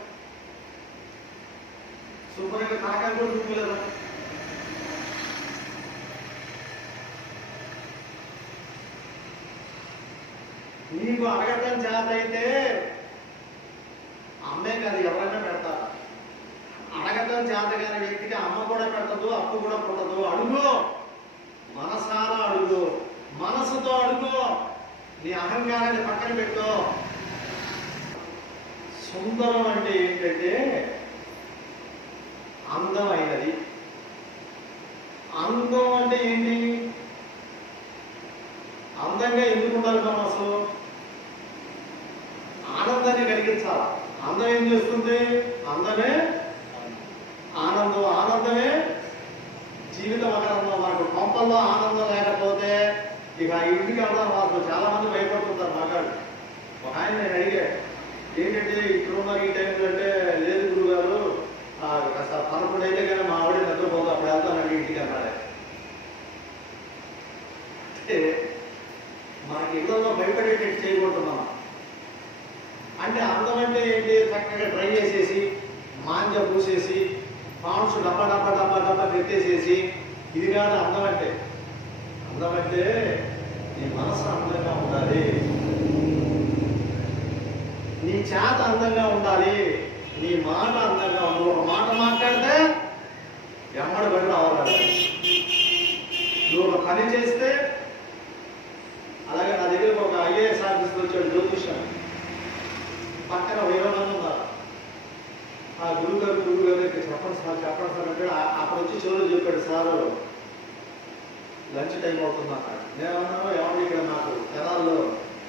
శుభ్రంగా కాకాని కూడా చూపలేదట. నీకు అడగటం చేత అయితే అమ్మే కాదు, ఎవరైనా పెడతారు. అడగటం చేత కాని వ్యక్తికి అమ్మ కూడా పెట్టదు, అప్పు కూడా పుట్టదు. అడుగు, మనసారా అడుగు, మనసుతో అడుగు, నీ అహంకారాన్ని పక్కన పెట్టు. సుందరం అంటే ఏంటంటే అందమైనది. అందం అంటే ఏంటి? అందంగా ఎందుకు ఉండాలి? మనం అసలు ఆనందాన్ని కలిగించాలి. అందం ఏం చేస్తుంది? అందమే ఆనందం, ఆనందమే జీవితం. ఆనందం. మనకు కొంపల్లో ఆనందం లేకపోతే ఇక ఇంటికి వెళ్ళడం మాకు చాలా మంది భయపడుతుంటారు. మగాడు ఒక ఆయన నేను అడిగా, ఏంటంటే ఇప్పుడు మరి ఈ టైంలో అంటే, లేదు గురువు గారు, 11 అయితే కానీ మా ఆవిడ నిద్రపోదు, అప్పుడు వెళ్తానండి ఇంటికి అన్నాడే. అంటే మనకి ఇళ్లలో భయపడేటట్టు చేయబోతున్నాం. అంటే అందం అంటే ఏంటి? చక్కగా డ్రై చేసేసి మాంజ పూసేసి పాన్స్ డబ్బా డబ్బా డబ్బా డబ్బా పెట్టేసేసి ఇది కాదు అందం అంటే. అందం అంటే నీ మనసు అందంగా ఉండాలి, నీ చేత అందంగా ఉండాలి, నీ మాట అందంగా ఉండాలి. ఒక మాట మాట్లాడితే ఎమ్మడి పడి రావాలి. నువ్వు ఒక పని చేస్తే, అలాగే నా దగ్గరకు ఒక ఐఏఎస్ ఆఫీసర్ వచ్చాడు, జ్యోతిష్యం. పక్కన 20 మంది ఉన్నారు. ఆ గురుగారు ఇక్కడ చెప్పండి సార్ అంటే అక్కడ వచ్చి చెవులు చెప్పాడు, సారు లంచ్ టైం అవుతుంది అన్నాడు. నేను అన్నాను, ఏమంటే ఇక్కడ నాకు తెనాల్లో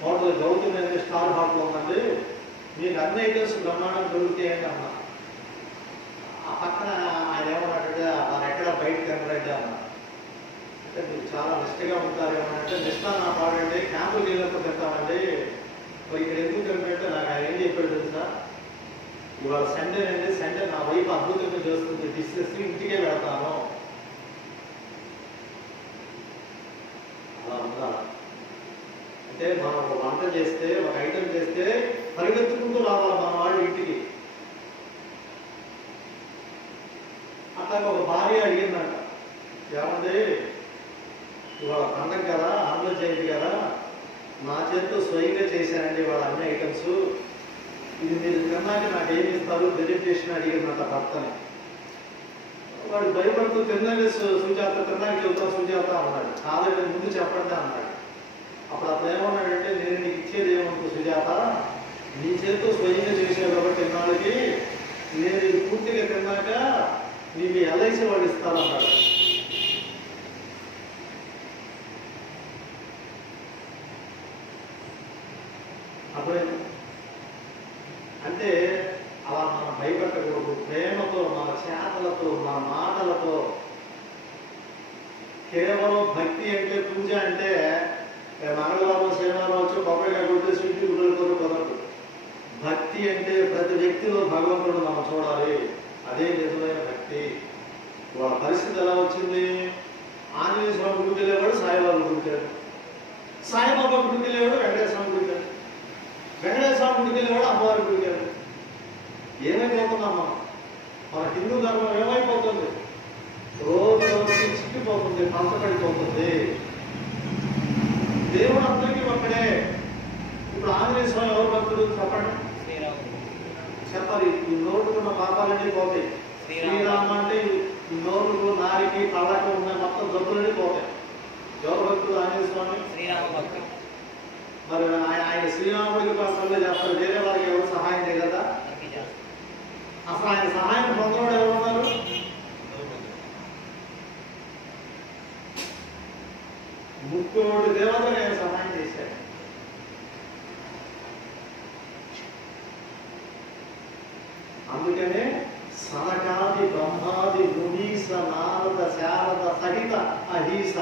హోటల్ గౌతమ్ అనేది స్టార్ హోటల్ ఉందండి, మీకు అన్ని ఐటమ్స్ బ్రహ్మాండం దొరుకుతాయండి అన్నా. ఆ పక్కన ఆయన ఏమన్నాడంటే ఆయన ఎక్కడ బయటకు తినరండి అన్నా. అంటే మీరు చాలా నిష్టగా ఉంటారు ఏమనంటే, నిష్ఠ నా పాడండి, క్యాంపుకి వెళ్ళినప్పుడు తింటామండి, మరి ఇక్కడ ఎందుకు తింటే నాకు ఆయన ఏం చెప్పాడు తెలుసా, ఇవాళ సండే అండి, సండే నా వైపు అద్భుతంగా చేస్తుంది, డిస్కస్ ఇంటికే వెళ్తాను. అలా ఉండాలి. అంటే మనం ఒక వంట చేస్తే, ఒక ఐటెం చేస్తే పరిగెత్తుకుంటూ రావాలి మన వాళ్ళు ఇంటికి. అట్లాగే ఒక భార్య అడిగిందంట, ఏమండి ఇవాళ పండగ కదా, ఆంధ్ర జయంతి కదా, నా చేతితో స్వయంగా చేశానండి ఇవాళ అన్ని ఐటమ్స్, ఇది మీరు తిన్నాక నాకు ఏమి ఇస్తారు డెలిబ్రేషన్ అడిగిందంట భర్తని. వాడు భయపడుతూ తిన్నాక సుజాత, తిన్నాక చెబుతా సుజాత అన్నాడు. కాదండి ముందు చెప్పండి అన్నాడు. అప్పుడు అతను ఏమన్నాడంటే, నేను నీకు ఇచ్చేది ఏమంటు సుజాత, నీ చేతితో స్వయంగా చేసావు కాబట్టి తిన్నాళ్ళకి, నేను ఇది పూర్తిగా తిన్నాక నీకు ఎల్ఐసి వాడు ఇస్తానన్నాడు. అప్పుడే అంటే అలా మనం భయపెట్టకూడదు. ప్రేమతో, మన చేతలతో, మన మాటలతో. కేవలం భక్తి అంటే, పూజ అంటే మంగళవారం శనివారం వచ్చి కొబ్బరికాయ కొట్టి స్వీట్లు గుడ్డలతో కుదరదు. భక్తి అంటే ప్రతి వ్యక్తిలో భగవంతుడు మనం చూడాలి, అదే నిజమైన భక్తి. వాళ్ళ పరిస్థితి ఎలా వచ్చింది? ఆంజనేయ స్వామి గుడికి వెళ్ళేవాడు సాయిబాబా గుడికి వెళ్ళాడు, సాయిబాబా గుడికి వెళ్ళేవాడు వెంకటేశ్వర గుడికి వెళ్ళాడు, వెంకటేశ్వర గుడికి వెళ్ళేవాడు అమ్మవారి గుడికి వెళ్ళాడు. ఏమైపోతున్నాం మనం? మన హిందూ ధర్మం ఏమైపోతుంది? రోజు రోజుకి చిక్కిపోతుంది, పంచపడిపోతుంది. దేవుడు అందరికీ ఒక్కడే. ఇప్పుడు ఆంజనేయ స్వామి ఎవరు భక్తుడు చెప్పండి, చెప్పాలి. ఈ నోటుకున్న పాపాలన్నీ పోతాయి. శ్రీరామ అంటే ఈ నోరుకు, నారికి, పళ్ళకు ఉన్న మొత్తం జబ్బులన్నీ పోతాయి. ఎవరు భక్తుడు? ఆంజనేయ స్వామి శ్రీరామ భక్తుడు. మరి ఆయన శ్రీరాముడికి పనులు చేస్తారు, వేరే వారికి ఎవరు సహాయం చేయగలరా? అసలు ఆయన సహాయం పొందడం ఎవరు ఉన్నారు? ముక్కోటి దేవతలు ఆయన సహాయం చేశాడు. అందుకనే సనకాది బ్రహ్మాది మునీస నారద శారద సహిత అహీస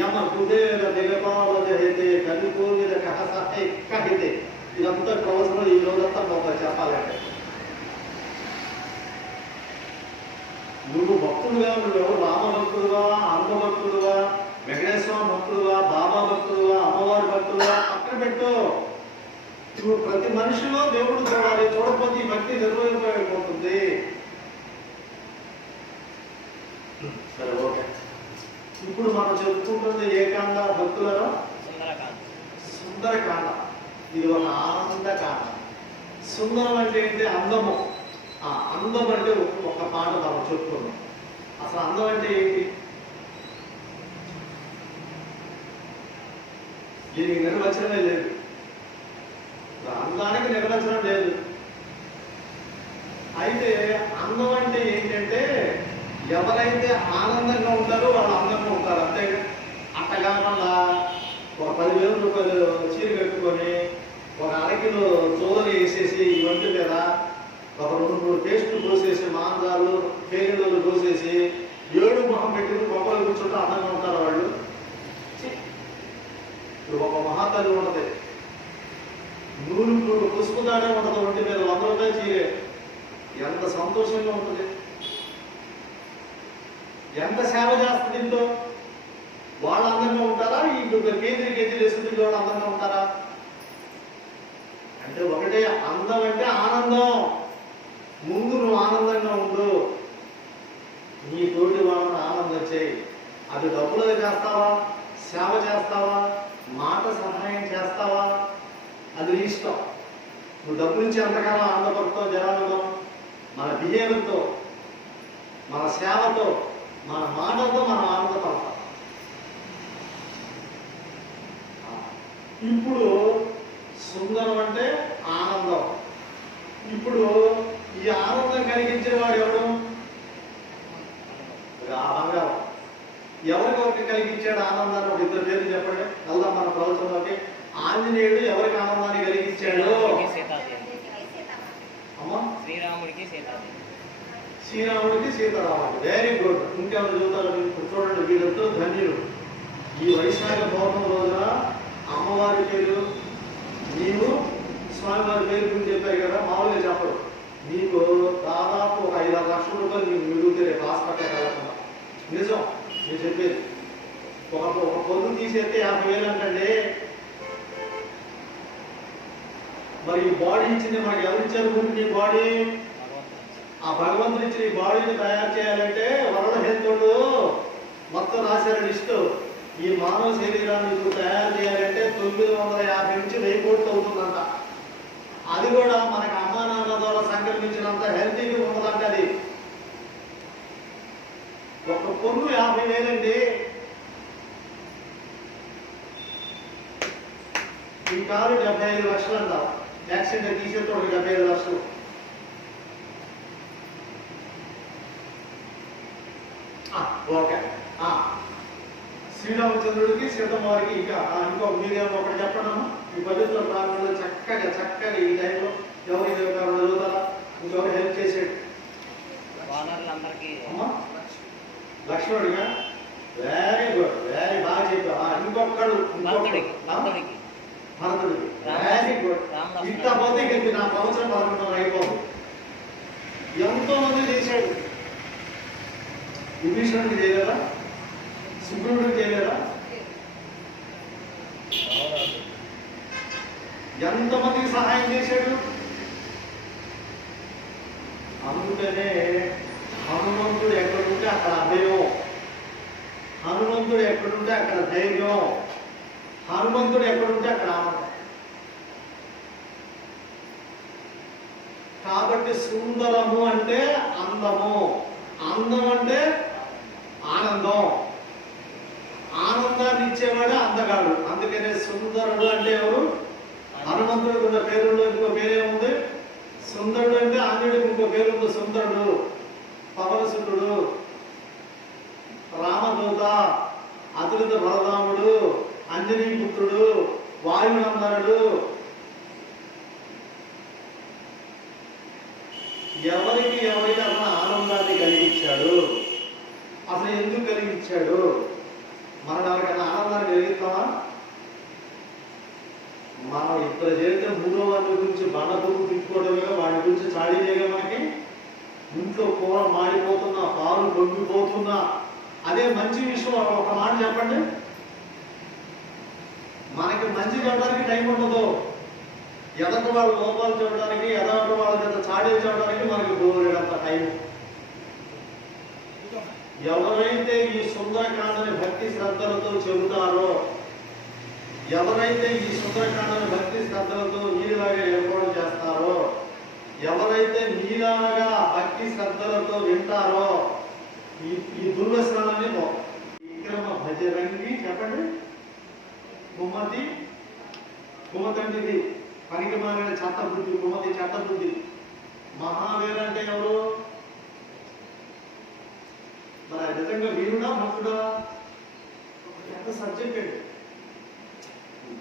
యమ కుబేర దిగపాల జహితే కలికోలిద కహసహే కహితే. ఇదంతా ప్రవచనం ఈ రోజంతా మాకు చెప్పాలంటే. నువ్వు భక్తుడుగా, నువ్వెవరు రామ భక్తుడుగా, అమ్మ భక్తుడుగా, వెంకటేశ్వర భక్తుడుగా, బాబా భక్తుడుగా, అమ్మవారి భక్తుడుగా పక్కన పెట్టు. నువ్వు ప్రతి మనిషిలో దేవుడు చూడాలి. చూడకపోతే ఈ భక్తి నిర్వహింపబడిపోతుంది. సరే, ఓకే. ఇప్పుడు మనం చెప్పుకుంటుంది ఏ కాండ భక్తులలో? సుందరకాండ. ఇది ఒక ఆనందకాండ. సుందరం అంటే ఏంటి? అందము. అందం అంటే ఒక పాట మనం చెప్పుకున్నాం. అసలు అందం అంటే ఏంటి? దీనికి నిర్వచనమే లేదు. అందానికి నిర్వచనం లేదు. అయితే అందం అంటే ఏంటంటే, ఎవరైతే ఆనందంగా ఉంటారో వాళ్ళు అందంగా ఉంటారు, అంతే. అట్ట కాకుండా ఒక 10,000 రూపాయలు చీర కట్టుకొని, ఒక అరకిలో చోదలు వేసేసి ఈ వంటి మీద ఒక 2-3 పేస్టులు పోసేసి, మాంగాలు పేరులు పోసేసి, 7 మొహం పెట్టుకుని కొబ్బరి కూర్చుంటే అందంగా ఉంటారు వాళ్ళు. ఇప్పుడు ఒక మహాతల్లి ఉన్నది, 100 పుష్పదాడే ఉండదు ఒంటి మీద, 100 రూపాయలు చీరే. ఎంత సంతోషంగా ఉంటుంది. ఎంత సేవ చేస్తుంది దీంతో? వాళ్ళు అందంగా ఉంటారా? ఈ కేజీలు వేసుకుంటే వాళ్ళు అందంగా ఉంటారా? అంటే ఒకటే, అందం అంటే ఆనందం. ముందు నువ్వు ఆనందంగా ఉండు, నీ తోటి వాళ్ళని ఆనందం చేయి. అది డబ్బులుగా చేస్తావా, సేవ చేస్తావా, మాట సహాయం చేస్తావా, అది నీ ఇష్టం. నువ్వు డబ్బు నుంచి ఎంతకాలం ఆనందపడతావు జనాలలో? మన బిహేవియర్తో, మన సేవతో, మన మాటలతో మనం ఆనందపడతాం. ఇప్పుడు సుందరం అంటే ఆనందం. ఇప్పుడు ఈ ఆనందం కలిగించిన వాడు ఎవడు? ఆ బంగారం. ఎవరికి కలిగించాడు ఆనందాన్ని? ఒక ఇద్దరు పేర్లు చెప్పండి. వెళ్దాం మన ప్రవచనంలోకి. ఆంజనేయుడు ఎవరికి ఆనందాన్ని కలిగించాడు? అమ్మా, శ్రీరాముడికి సీతారాముడు. Very good. ఇంకెవరు చూద్దారు? చూడండి, వీళ్ళంతా ధన్యులు. ఈ వైశాఖ పౌర్ణమి రోజున అమ్మవారి పేరు, నీవు స్వామివారి పేరు గురించి చెప్పారు కదా, మామూలుగా చెప్పరు. నీకు దాదాపు ఒక 5-6 లక్షల రూపాయలు మీకు మిగులుతాయి రేపు హాస్పిటల్ వెళ్ళకుండా. నిజం నేను చెప్పేది. ఒక పొద్దు తీసేస్తే 50,000 అంటండి. మరి ఈ బాడీ ఇచ్చింది మనకి ఎవరు ఇచ్చారు? ముందు ఈ బాడీ ఆ భగవంతుడు ఇచ్చిన ఈ బాడీని తయారు చేయాలంటే వరల్డ్ హెల్త్ మొత్తం రాశారు లిస్టు. ఈ మానవ శరీరాన్ని ఇప్పుడు తయారు చేయాలంటే 950 నుంచి 1000 కోట్లు అవుతుందంట. అది కూడా మనకి అమ్మా నాన్న ద్వారా సంక్రమించినంత హెల్తీగా ఉండదంట. అది ఒక పొన్ను 50,000 అండి. ఈ కారు 75 లక్షలు అంట. యాక్సిడెంట్ తీసేస్తే ఒక 75 లక్షలు. ఓకే. శ్రీరామచంద్రుడికి సీతమ్మవారికి ఇంకా ఇంకొక మీరేమో ఒకటి చెప్పడం. ఈ పవిత్ర ప్రాంతంలో చక్కగా ఈ టైంలో ఎవరి చదువుతారా? ఇంకెవరు హెల్ప్ చేసేది? అమ్మా లక్ష్మణుడిగా. వెరీ గుడ్, వెరీ బాగా చెప్పా. ఇంకొకడు భరతుడికి. Very good. ఇంత పోతే ఇంక నా సంవత్సరం 11 అయిపోతుంది. ఎంతో మంది చేశాడు. విభీషణుడికి చేయలేదా? శుక్రుడికి చేయలేదా? ఎంతమందికి సహాయం చేశాడు? అందుకనే హనుమంతుడు ఎక్కడుంటే అక్కడ అభయం, హనుమంతుడు ఎక్కడుంటే అక్కడ ధైర్యం, హనుమంతుడు ఎక్కడుంటే అక్కడ ఆనందం. కాబట్టి సుందరము అంటే అందము, అందం అంటే ఆనందం, ఆనందాన్ని ఇచ్చేవాడు అందగాడు. అందుకనే సుందరుడు అంటే ఎవరు? హనుమంతుడికి ఉన్న పేరులో ఇంకో పేరేముంది? సుందరుడు. అంటే ఆంజనేయుడికి ఇంకో పేరు ఉంది, సుందరుడు, పవనసుతుడు, రామదూత, అతులిత బలరాముడు, అంజనీ పుత్రుడు, వాయునందనుడు. ఎవరికి అతను ఆనందాన్ని కలిగించాడు? అసలు ఎందుకు కలిగించాడు? మనం ఎవరికైనా ఆనందాన్ని కలిగిస్తామా? మనం ఇద్దరు చేరితే 3వ వారి గురించి బండపూరు తిప్పుకోవడమేగా, వాడి గురించి చాడీలేగా. మనకి ఇంట్లో కూర మాడిపోతున్నా, పాలు పొంగిపోతున్నా, అదే మంచి విషయం ఒక మాట చెప్పండి. మనకి మంచి చెప్పడానికి టైం ఉండదు. ఎదటి వాళ్ళ లోపాలు చూడడానికి, ఎదటి వాళ్ళ చేత చాడీలు చూడడానికి మనకి బోరేడంత టైం. ఎవరైతే ఈ సుందరకాండని భక్తి శ్రద్ధలతో చెబుతారో, ఎవరైతే ఈ సుందరకాండని భక్తి శ్రద్ధలతో మీలాగా ఏర్పాటు చేస్తారో, ఎవరైతే మీలాగా భక్తి శ్రద్ధలతో వింటారో, ఈ దుర్వ్యసనాలన్నీ విక్రమ భజరంగి చెప్పండి. కుమతి అంటే ఇది పనికి మారిన చట్టబుద్ధి. కుమతి చట్టబుద్ధి. మహావీర అంటే ఎవరు? మరి నిజంగా వీరుడా భక్తుడా? ఎంత సబ్జెక్ట్ అండి.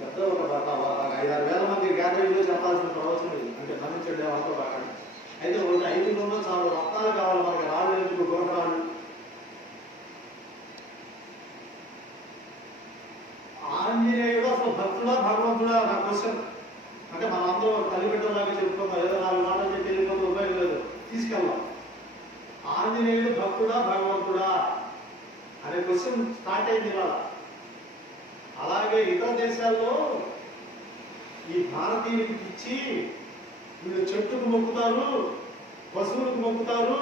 పెద్ద ఒక 5-6 వేల మంది గ్యాదరింగ్లో చెప్పాల్సిన ప్రవచనం ఇది. అంటే గమనించండి వాళ్ళతో బాగా. అయితే ఒక 5 రోజుల్లో చాలా రత్నాలు కావాలి మనకి. రాళ్ళు ఎందుకు? గోపరాళ్ళు. ఆంజనేయుడు అసలు భక్తుడా భగవంతుడా? నా క్వశ్చన్. అంటే మనందరూ తల్లిబిడ్డలాగా చెప్పుకుందాం. ఏదో 4 మాటలు చెప్పి వెళ్ళిపోతే ఉపయోగం లేదు, తీసుకెళ్దాం. ఆంజనేయుడు భక్తుడా భగవంతుడా? అనే క్వశ్చన్ స్టార్ట్ అయింది ఇవాళ. అలాగే ఇతర దేశాల్లో ఈ భారతీయులకి ఇచ్చి వీళ్ళు చెట్టుకు మొక్కుతారు, పశువులకు మొక్కుతారు,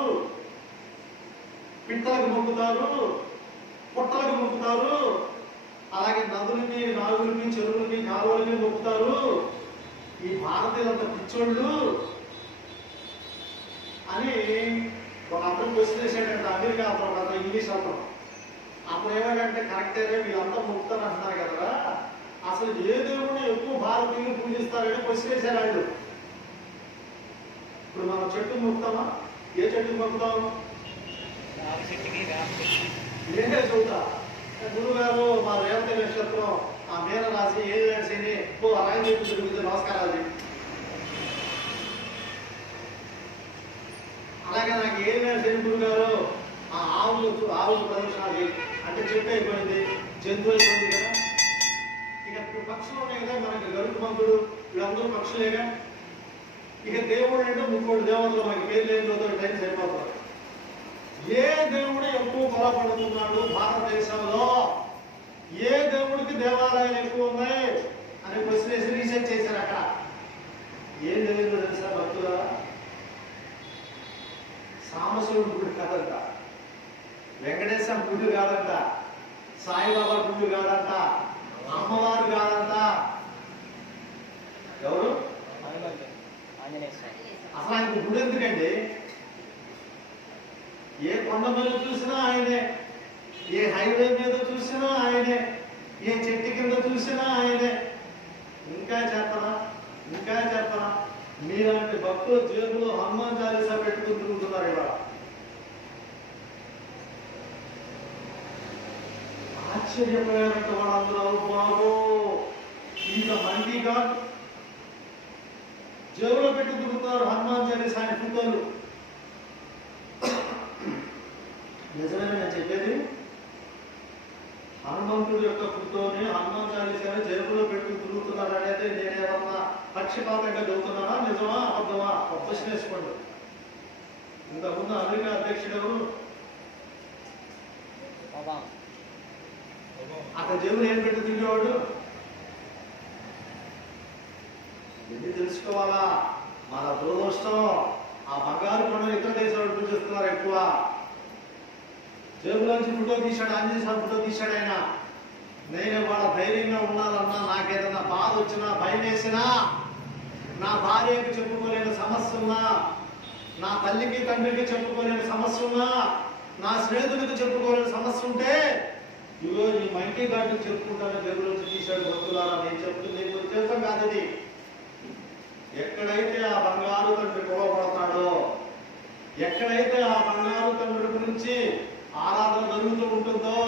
పిట్టలకు మొక్కుతారు, పుట్టలకు మొక్కుతారు, అలాగే నదులకి, నాగులకి, చెరువులకి, కాలువలకి మొక్కుతారు. ఈ భారతీయులంతా పిచ్చోళ్ళు అని ఒక అతను క్వశ్చన్ చేసాడంటే, అమెరికా అతను, అతను ఇంగ్లీష్ అతను. అప్పుడు ఏమంటే కరెక్టేనే వీళ్ళంతా మొక్కుతారు అంటున్నారు కదా, అసలు ఏ దేవుడిని ఎక్కువ భారతీయులు పూజిస్తారని క్వశ్చన్ చేశారు వాళ్ళు. ఇప్పుడు మనం చెట్టుకు మొక్కుతామా? ఏ చెట్టుకు మొక్కుతాం? ఏంటో చెబుతా. గురువు గారు మా రేవతి నక్షత్రం ఆ మేర రాసి ఏది రాసి అలాగే చెప్పి జరుగుతుంది, నమస్కారాలు చెప్పి. అలాగే నాకు ఏది రాసి గురువు గారు ఆ ఆవులు ప్రదర్శన అంటే చెట్టు అయిపోయింది, జంతువు అయిపోయింది కదా. ఇక పక్షులు ఉన్నాయి కదా, మనకి గరుడు మంతుడు వీళ్ళందరూ పక్షులేగా. ఇక దేవుడు అంటే 3 దేవతలు మనకి పేర్లు ఏం చదువు టైం సరిపోతారు. ఏ దేవుడు ఎక్కువ కొలపడుతున్నాడు భారతదేశంలో, ఏ దేవుడికి దేవాలయాలు ఎక్కువ ఉన్నాయి అని క్వశ్చన్ వేసి రీసెర్చ్ చేశారు. అక్కడ ఏం తెలియదు తెలుసా భక్తుల? సాంబశివుడి గుడి కాదంట, వెంకటేశ్వర గుడి కాదంట, సాయిబాబా గుడి కాదంట, అమ్మవారు కాదంట. ఎవరు? అసలు ఆయనకు గుడి ఎందుకండి? ఏ కొండ మీద చూసినా ఆయనే, ఏ హైవే మీద చూసినా ఆయనే, ఏ చెట్టు కింద చూసినా ఆయనే. ఇంకా చెప్పరా మీలాంటి భక్తుల జేబులో హనుమాన్ చాలీసా పెట్టుకుని తిరుగుతున్నారు ఇవాళ. ఆశ్చర్యపోయారంట వాళ్ళందరూ. బాబు ఇంత మందిగా జేబులో పెట్టి తిరుగుతున్నారు హనుమాన్ చాలీసా ఆయన ఫోటోలు. నిజమేనా నేను చెప్పేది? హనుమంతుడి యొక్క ఫోటోని హనుమాన్ చాలీసాని జేబులో పెట్టుకుని తిరుగుతున్నాడు అనేది నేనేమన్నా పక్షపాతంగా చదువుతున్నానా, నిజమా అబద్ధమా? క్వశ్చన్ వేసుకోండి. ఇంతకుముందు అమెరికా అధ్యక్షుడు ఎవరు? అక్కడ జేబులు ఏం పెట్టి తిరిగేవాడు? ఇది తెలుసుకోవాలా. మన దురదృష్టం ఆ బంగారు కొండలు ఇతర దేశాలు పూజిస్తున్నారు ఎక్కువ. జేబులోంచి ఫోటో తీశాడు, ఆంజనేయ స్వామి ఫోటో తీశాడు ఆయన. నేను వాళ్ళ ధైర్యంగా ఉండాలన్నా, నాకేదన్నా బాధ వచ్చినా, భయం వేసినా, నా భార్యకి చెప్పుకోలేని సమస్య ఉన్నా, నా తల్లికి తండ్రికి చెప్పుకోలేని సమస్య ఉన్నా, నా స్నేహితుడికి చెప్పుకోలేని సమస్య ఉంటే ఇగో ఈ మంకీ గార్డుకి చెప్పుకుంటాను. జేబులోంచి తీశాడు. భక్తులారా నేను చెప్తుంది మీకు తెలుసం కాదు. అది ఎక్కడైతే ఆ బంగారు తండ్రి కొలవబడతాడో, ఎక్కడైతే ఆ బంగారు తండ్రి గురించి ఆరాధన జరుగుతూ ఉంటుందో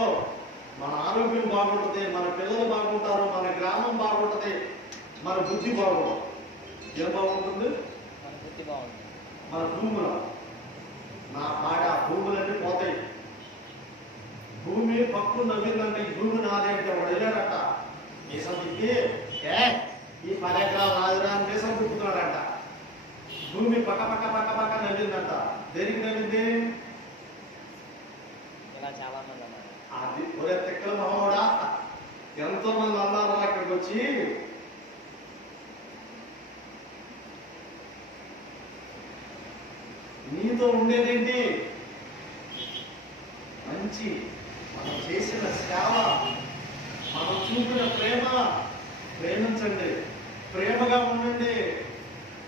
మన ఆరోగ్యం బాగుంటుంది, మన పిల్లలు బాగుంటారు, మన గ్రామం బాగుంటుంది, మన బుద్ధి బాగుంటుంది. ఏం బాగుంటుంది? మన భూముల నా పాట భూములన్నీ పోతాయి. భూమి పక్కు నవ్విందంటే ఈ భూమి నాదే అంటే వాడు వెళ్ళాడట మీసం తిప్పి, ఈ 10 ఎకరాలు నాదిరా అని మీసం తిప్పుతున్నాడట. భూమి పక్క పక్క పక్క పక్క నవ్విందంట. దేనికి నవ్వింది? అది ఒరే తెక్కల మహోడా, ఎంతో మంది అన్నారు అక్కడికి వచ్చి. నీతో ఉండేదేంటి? మంచి మనం చేసిన సేవ, మనం చూపిన ప్రేమ. ప్రేమించండి, ప్రేమగా ఉండండి.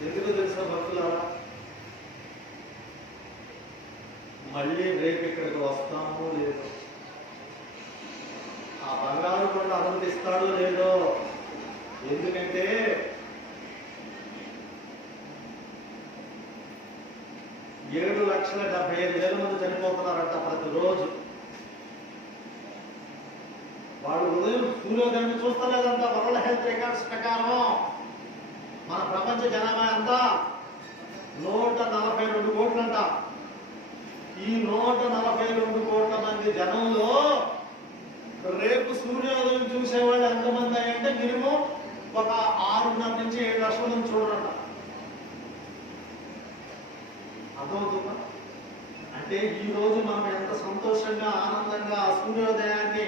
ఎందుకు తెలుసా భక్తులారా? మళ్ళీ రేపు ఇక్కడికి వస్తామో లేదో, ఆ బంగారు కొండ అనుమతిస్తాడో లేదో. ఎందుకంటే 7,75,000 మంది చనిపోతున్నారంట ప్రతిరోజు. వాడు ఉదయం సూర్యోదయాన్ని చూస్తలేదంట. వరల్డ్ హెల్త్ రికార్డ్స్ ప్రకారం మన ప్రపంచ జనాభా అంతా 142 కోట్లంట. ఈ 142 కోట్ల మంది జనంలో రేపు సూర్యోదయం చూసేవాళ్ళు ఎంతమంది అయ్యంటే మినిమం ఒక 6.5 నుంచి 7 లక్షల మంది చూడరంట. అర్థమవుతుందా? అంటే ఈ రోజు మనం ఎంత సంతోషంగా ఆనందంగా ఆ సూర్యోదయాన్ని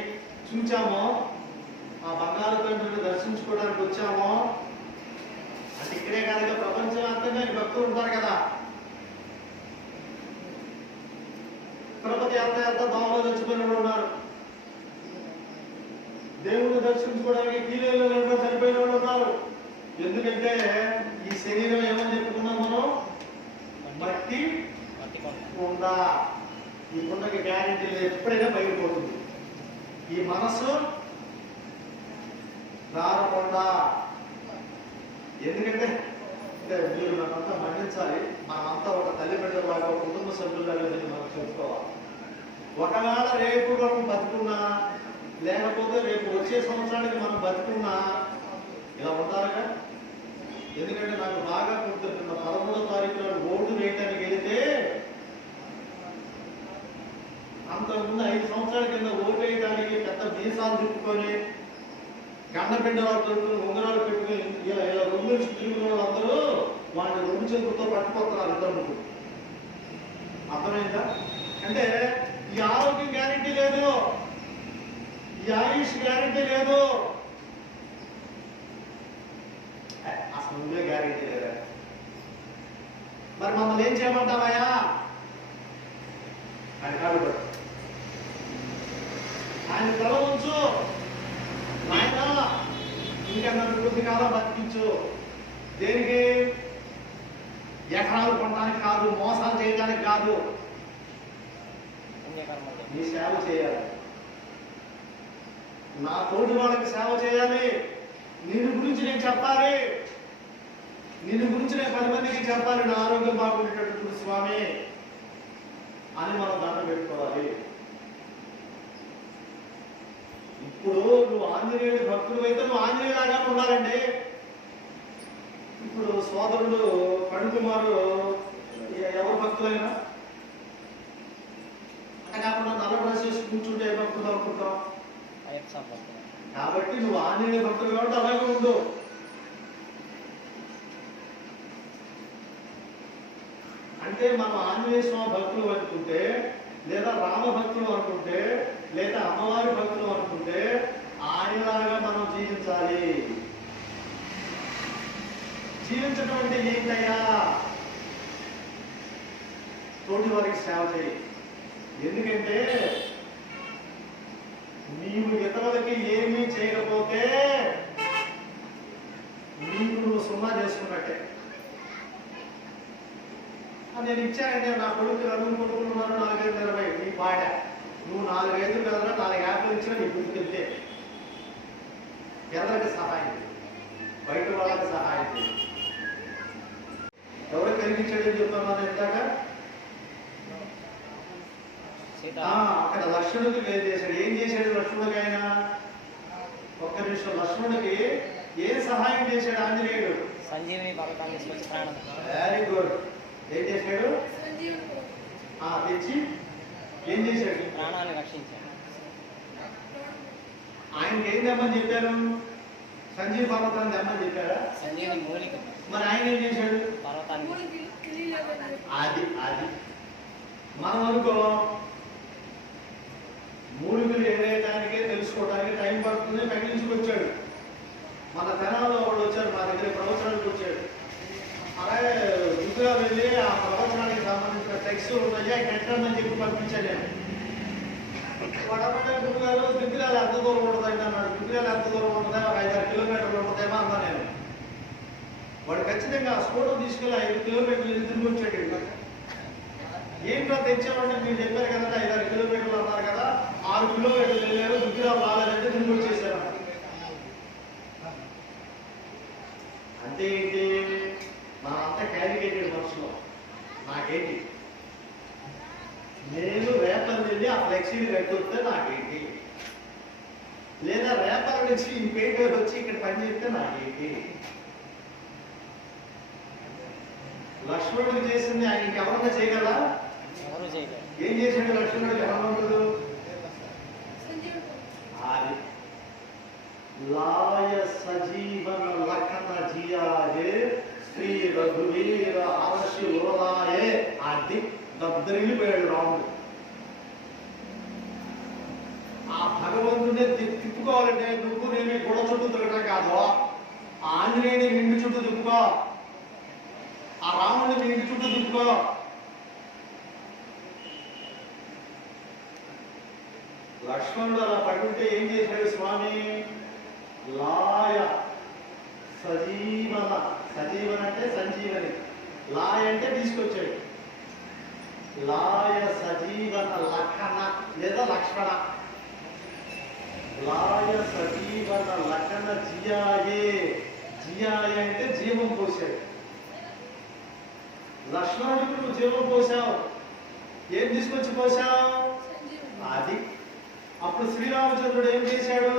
చూచామో, ఆ బంగారు తండ్రిని దర్శించుకోవడానికి వచ్చామో, అంటే ఇక్కడే కాదుగా ప్రపంచవ్యాప్తంగా ఈ భక్తులు ఉంటారు కదా. తిరుపతి యాత్ర దోమలో చచ్చిపోయిన వాళ్ళు ఉన్నారు, దేవుని దర్శించుకోవడానికి కీలేలో చనిపోయిన వాళ్ళు ఉన్నారు. ఎందుకంటే ఈ శరీరం ఏమని చెప్పుకున్నాం మనం, మట్టి కుండ. ఈ కుండకి గ్యారెంటీ లేదు, ఎప్పుడైనా బయటపోతుంది. ఈ మనస్సు దారకొండ. ఎందుకంటే మీరు మనంతా మన్నించాలి, మనమంతా ఒక తల్లిదండ్రులాగా ఒక కుటుంబ సభ్యులాగా దీన్ని మనం చూసుకోవాలి. ఒకవేళ రేపు మనం బతుకున్నా, లేకపోతే రేపు వచ్చే సంవత్సరానికి మనం బతుకున్నా ఇలా ఉంటారుగా. ఎందుకంటే నాకు బాగా గుర్తున్న 13వ తారీఖు నాడు ఓటు వేయటానికి వెళితే, అంతకుముందు 5 సంవత్సరాల కింద ఓటు వేయడానికి పెద్ద మీసాలు తిప్పుకొని, గండబిడ్డలు దొరుకుని, ఉంగరాలు పెట్టుకుని ఇలా రొమ్ము తిరుగుతున్న వాళ్ళందరూ వాళ్ళని రొమ్ము చేతులతో పట్టుకొస్తున్నారు ఇద్దరు. అర్థమైందా? అంటే ఈ ఆరోగ్యం గ్యారెంటీ లేదు, ఈ ఆయుష్ గ్యారెంటీ లేదు, అసలు నువ్వే గ్యారెంటీ లేదా? మరి మమ్మల్ని ఏం చేయమంటావయ్యా అని కాదు. ఆయన తల ఉంచు నాయన, ఇంకా నన్ను కొద్ది కాలం బతికించు. దేనికి? ఎకరాలు కొనడానికి కాదు, మోసాలు చేయడానికి కాదు, నీ సేవ చేయాలి, నా తోటి వాళ్ళకి సేవ చేయాలి, నిన్ను గురించి నేను చెప్పాలి, నిన్ను గురించి నేను 10 మందికి చెప్పాలి, నా ఆరోగ్యం బాగుండేటట్టు స్వామి అని మనం దండం పెట్టుకోవాలి. ఇప్పుడు నువ్వు ఆంజనేయుడు భక్తుడు అయితే నువ్వు ఆంజనేయులాగా ఉండాలండి. ఇప్పుడు సోదరుడు కణుకుమారు ఎవరు భక్తులైనా అంటే కాకుండా నల్ల డ్రెస్ చేసి కూర్చుంటే ఏ భక్తులు అనుకుంటాం. కాబట్టి నువ్వు ఆంజనేయ భక్తుడు కాబట్టి అలాగే ఉండు. అంటే మనం ఆంజనేయ స్వామి భక్తులు అనుకుంటే, లేదా రామ భక్తులు అనుకుంటే, లేదా అమ్మవారి భక్తులు అనుకుంటే ఆయనలాగా మనం జీవించాలి. జీవించడం అంటే ఏంటయ్యా? తోటి వారికి సేవ చేయి. ఎందుకంటే నీవు ఇతరులకి ఏమీ చేయకపోతే నీకు నువ్వు సున్నా చేసుకున్నట్టే. నేను ఇచ్చానంటే నా కొడుకు 2 కొడుకులు ఉన్నారు, 4-20 నీ పాడ. నువ్వు 4-5 కదరా, 4 యాప్లు ఇచ్చినా నీ గుర్తుకెళ్తే ఎవరికి సహాయం, బయట వాళ్ళకి సహాయం. ఎవరు కలిగించాడని చెప్తున్నాను ఇందాక. అక్కడ లక్ష్మణుడికి ఏం చేశాడు? ఏం చేశాడు లక్ష్మణుడికి? ఆయన ఒక్క నిమిషం, లక్ష్మణుడికి ఏ సహాయం చేశాడు ఆంజనేయుడు? సంజీవిని పర్వతాన్ని తీసుకొచ్చి ప్రాణం. Very good. ఏం చేశాడు? తెచ్చి ఏం చేశాడు? ప్రాణాన్ని రక్షించాడు. ఆయనకి ఏం తెమ్మని చెప్పారు? సంజీవ పర్వతాన్ని తెమ్మని చెప్పారా? సంజీవిని మూలిక. మరి ఆయన ఏం చేశాడు? పర్వతాన్ని. అది మనం అనుకో, మూలికలు ఏదైతానికే తెలుసుకోవడానికి టైం పడుతుంది, తగ్గించుకొచ్చాడు. మన తెనాల్లో వాళ్ళు వచ్చారు, మా దగ్గర ప్రవచనానికి వచ్చాడు. అలాగే గుర్తుగా వెళ్ళి ఆ ప్రవచనానికి సంబంధించిన టెక్స్ట్ ఉన్నాయా కట్టమని చెప్పి పంపించాను నేను. వాడమంటే గురుగారు దిగ్గురాలు ఎంత దూరం ఉంటుందండి అన్నాడు. దిగ్గురాలు ఎంత దూరం ఉంటుందా? ఒక 5-6 కిలోమీటర్లు ఉంటుందేమో అన్నా నేను. వాడు ఖచ్చితంగా ఆ స్కూటర్ తీసుకెళ్ళి 5 కిలోమీటర్లు తిరిగి వచ్చాడు. ఏంటో తెచ్చామంటే మీరు చెప్పారు కదా 5-6 కిలోమీటర్లు అన్నారు కదా, 6 కిలోమీటర్లు వెళ్ళారు, దిగ్గురాలు రాలేదంటే తిరిగి వచ్చేసారు. అంటే ఏంటి? మనంతా క్యాలిక్యులేటెడ్ మనుషులు. నాకేంటి? నేను రేపటి వెళ్ళి ఆ ఫ్లెక్సీని కట్టొస్తే నాకేంటి? లేదా రేపటి నుంచి ఈ పేపర్ వచ్చి ఇక్కడ పని చేస్తే నాకేంటి? లక్ష్మణుడికి చేసింది ఆయన ఇంకెవరన్నా చేయగలరా? ఏం చేశాడు లక్ష్మణుడికి? ఎవరు అది लाय सजीवन लखन जिया रे श्री रघुवीर हर्ष लोलाए आदि దద్దరిల్లిపోయాడు రాముడు. ఆ భగవంతుడే తిప్పుకోవాలంటే నువ్వు నేను గొడవ చుట్టూ తిరగడం కాదు, ఆ ఆంజనేయుని మీ ఇంటి చుట్టూ తిప్పుకో, ఆ రాముడిని మీ ఇంటి చుట్టూ తిప్పుకో. లక్ష్మణుడు అలా పడుంటే ఏం చేశాడు స్వామి? లాయ సజీవన, సజీవన అంటే సంజీవని, లాయ అంటే తీసుకొచ్చాడు. లాయ సజీవన లఖన లేదా లక్ష్మణ, లాయ సజీవన లఖన జియాయే, జియాయే అంటే జీవం పోసాడు. లక్ష్మణుడికి నువ్వు జీవం పోసావు, ఏం తీసుకొచ్చి పోసావు? అది. అప్పుడు శ్రీరామచంద్రుడు ఏం చేశాడు?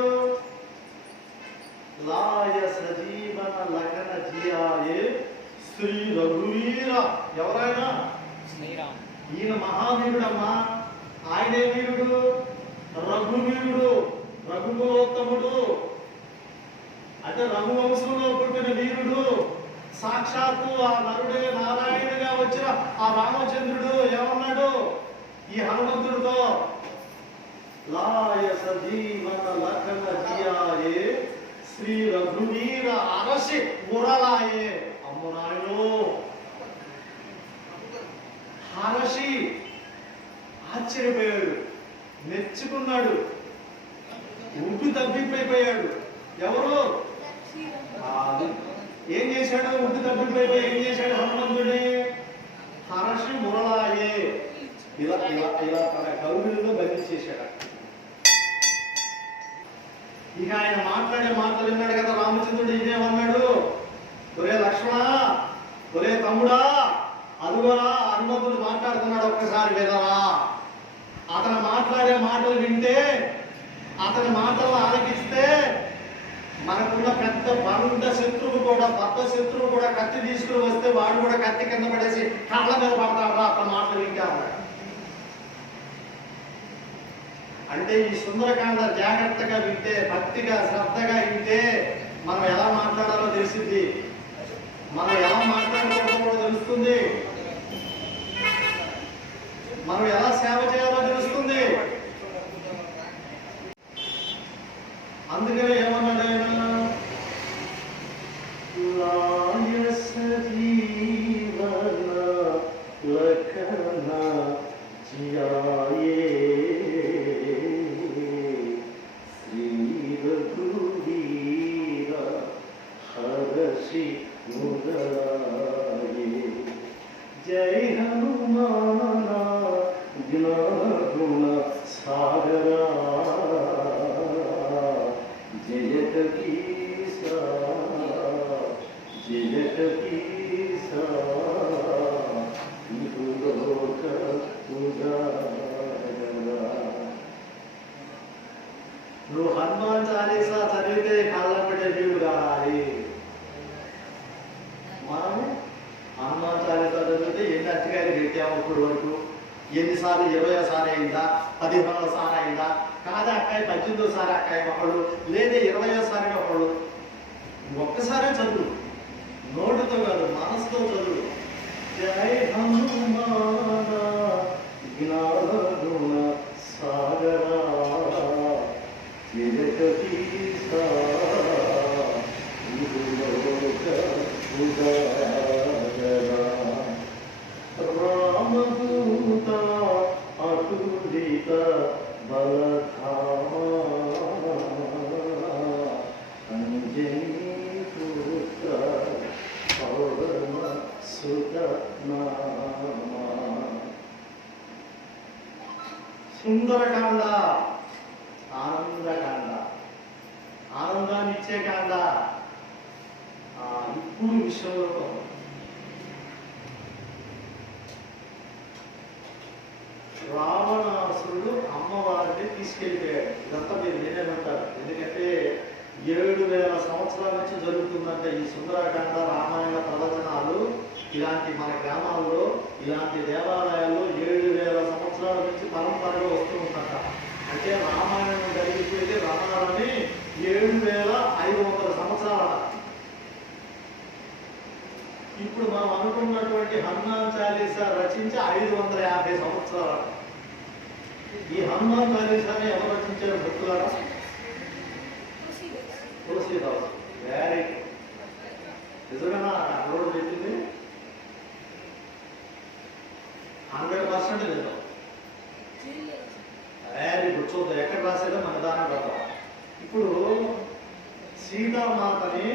లాయ సజీవన లఖన జియాయే శ్రీ రఘువీర. ఎవరైనా శ్రీరామ్ ఈయన మహావీరుడమ్మా. ఆయనే వీరుడు, రఘువీరుడు, రఘుకులోత్తముడు అంటే రఘువంశంలో పుట్టిన వీరుడు. సాక్షాత్తు ఆ నరుడే నారాయణుడిగా వచ్చిన ఆ రామచంద్రుడు ఏమన్నాడు ఈ హనుమంతుడితో? లాయ సజీవన లఖన జియాయే శ్రీ రఘువీర అరసి మురలాయే. అమ్ము నాయనో, హరసి ఆశ్చర్యపోయాడు, మెచ్చుకున్నాడు, ఉబ్బి తబ్బిపోయిపోయాడు. ఎవరు? ఏం చేశాడు? ఉబ్బి తబ్బిపోయిపోయి ఏం చేశాడు హనుమంతుడి? హరసి మురళాయే, ఇలా ఇలా ఇలా తన కౌగిలిలో బంధించేశాడు. ఇక ఆయన మాట్లాడే మాటలు విన్నాడు కదా రామచంద్రుడు. ఇదేమన్నాడు? ఒరే లక్ష్మణ, ఒరే తమ్ముడా, అదుగోరా హనుమంతుడు మాట్లాడుతున్నాడు, ఒక్కసారి వినరా. అతను మాట్లాడే మాటలు వింటే, అతని మాటలు ఆలకిస్తే మనకున్న పెద్ద బండ శత్రువు కూడా, పెద్ద శత్రువు కూడా కత్తి తీసుకుని వస్తే వాడు కూడా కత్తి కింద పడేసి కళ్ళ మీద పడతాడు అతని మాటలు వింటే అన్నాడు. అంటే ఈ సుందరకాండ జాగ్రత్తగా వింటే, భక్తిగా శ్రద్ధగా వింటే మనం ఎలా మాట్లాడాలో తెలిసింది, మనం ఎలా మాట్లాడకూడదో తెలుస్తుంది, మనం ఎలా సేవ చేయాలో తెలుస్తుంది. అందుకనే ఏమన్నాడు ఆయన? లాయ సజీవన లఖన జియాయే శ్రీ రఘువీర హరసి మురళాయే. జై హనుమాన జ్ఞానగుణ సాగరా జయత కీసా, జయత కీసా లోక ఉదారా. నువ్వు హనుమాన్ చాలీసా చదివితే కాళ్ళ పడే దేవుడు కావాలి. మనము హనుమాన్ చాలీసా చదివితే ఎన్ని అచ్చగారి పెట్టాము ఇప్పటి వరకు? ఎన్నిసార్లు? 20 సార్లు అయిందా? 15 సార్లు అయిందా? కాదా అక్కాయి 18 సారి అక్కాయి ఒకళ్ళు, లేదా 20 సారి ఒకళ్ళు. ఒక్కసారే చదువు, నోటితో కాదు మనసుతో చదువు. జై హనుమాన జ్ఞానగుణ సాగరా జయత కీసా లోక ఉదారా. రామదూత అతులిత బలధామ అంజనీ పుత్ర పవన సుత నామ. సుందరకాండ, ఆనందకాండ, ఆనందాన్ని ఇచ్చే కాండ. ఇప్పుడు విషయంలో రావణాసురుడు అమ్మవారిని తీసుకెళ్ళిపోయాడు. ఇదంతా మీరు వినేమంటారు, ఎందుకంటే 7000 సంవత్సరాల నుంచి జరుగుతుందంటే ఈ సుందరకాండ రామాయణ ప్రవచనాలు. ఇలాంటి మన గ్రామాల్లో ఇలాంటి దేవాలయాల్లో 7000 సంవత్సరాల నుంచి పరంపరగా వస్తూ ఉందంట. అంటే రామాయణం జరిగిపోయింది రమణాలని 7500 సంవత్సరాల. ఇప్పుడు మనం అనుకున్నటువంటి హనుమాన్ చాలీసా రచించి 550 సంవత్సరాలు. ఈ హనుమాన్ చాలీసాని ఎవరు రచించారు భక్తులారా? తులసీదాస్. వెరీ నిజమేనా? అప్లోడ్ పెట్టింది 100% నిజం. Very good. చూద్దాం ఎక్కడ రాసేదో మన దానం పెడతాం. ఇప్పుడు సీతామాతని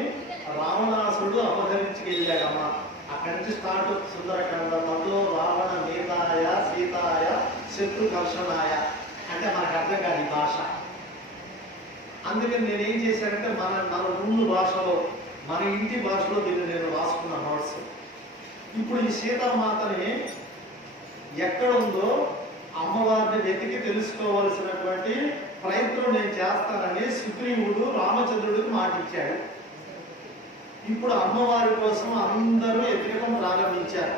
రావణాసుడు అపహరించుకెళ్ళాడమ్మా. అక్కడి నుంచి స్టార్ట్ సుందరకాండ. మధ్యలో రావణ నీతాయ సీతాయ శత్రుకర్షణాయ అంటే మనకు అర్థం కాదు ఈ భాష. అందుకని నేను ఏం చేశానంటే మన ముందు భాషలో, మన ఇంటి భాషలో దీన్ని నేను రాసుకున్న నోట్స్. ఇప్పుడు ఈ సీతామాతని ఎక్కడ ఉందో అమ్మవారిని వెతికి తెలుసుకోవలసినటువంటి ప్రయత్నం నేను చేస్తానని సుగ్రీవుడు రామచంద్రుడికి మాటిచ్చాడు. ఇప్పుడు అమ్మవారి కోసం అందరూ ఎతకడం ప్రారంభించారు.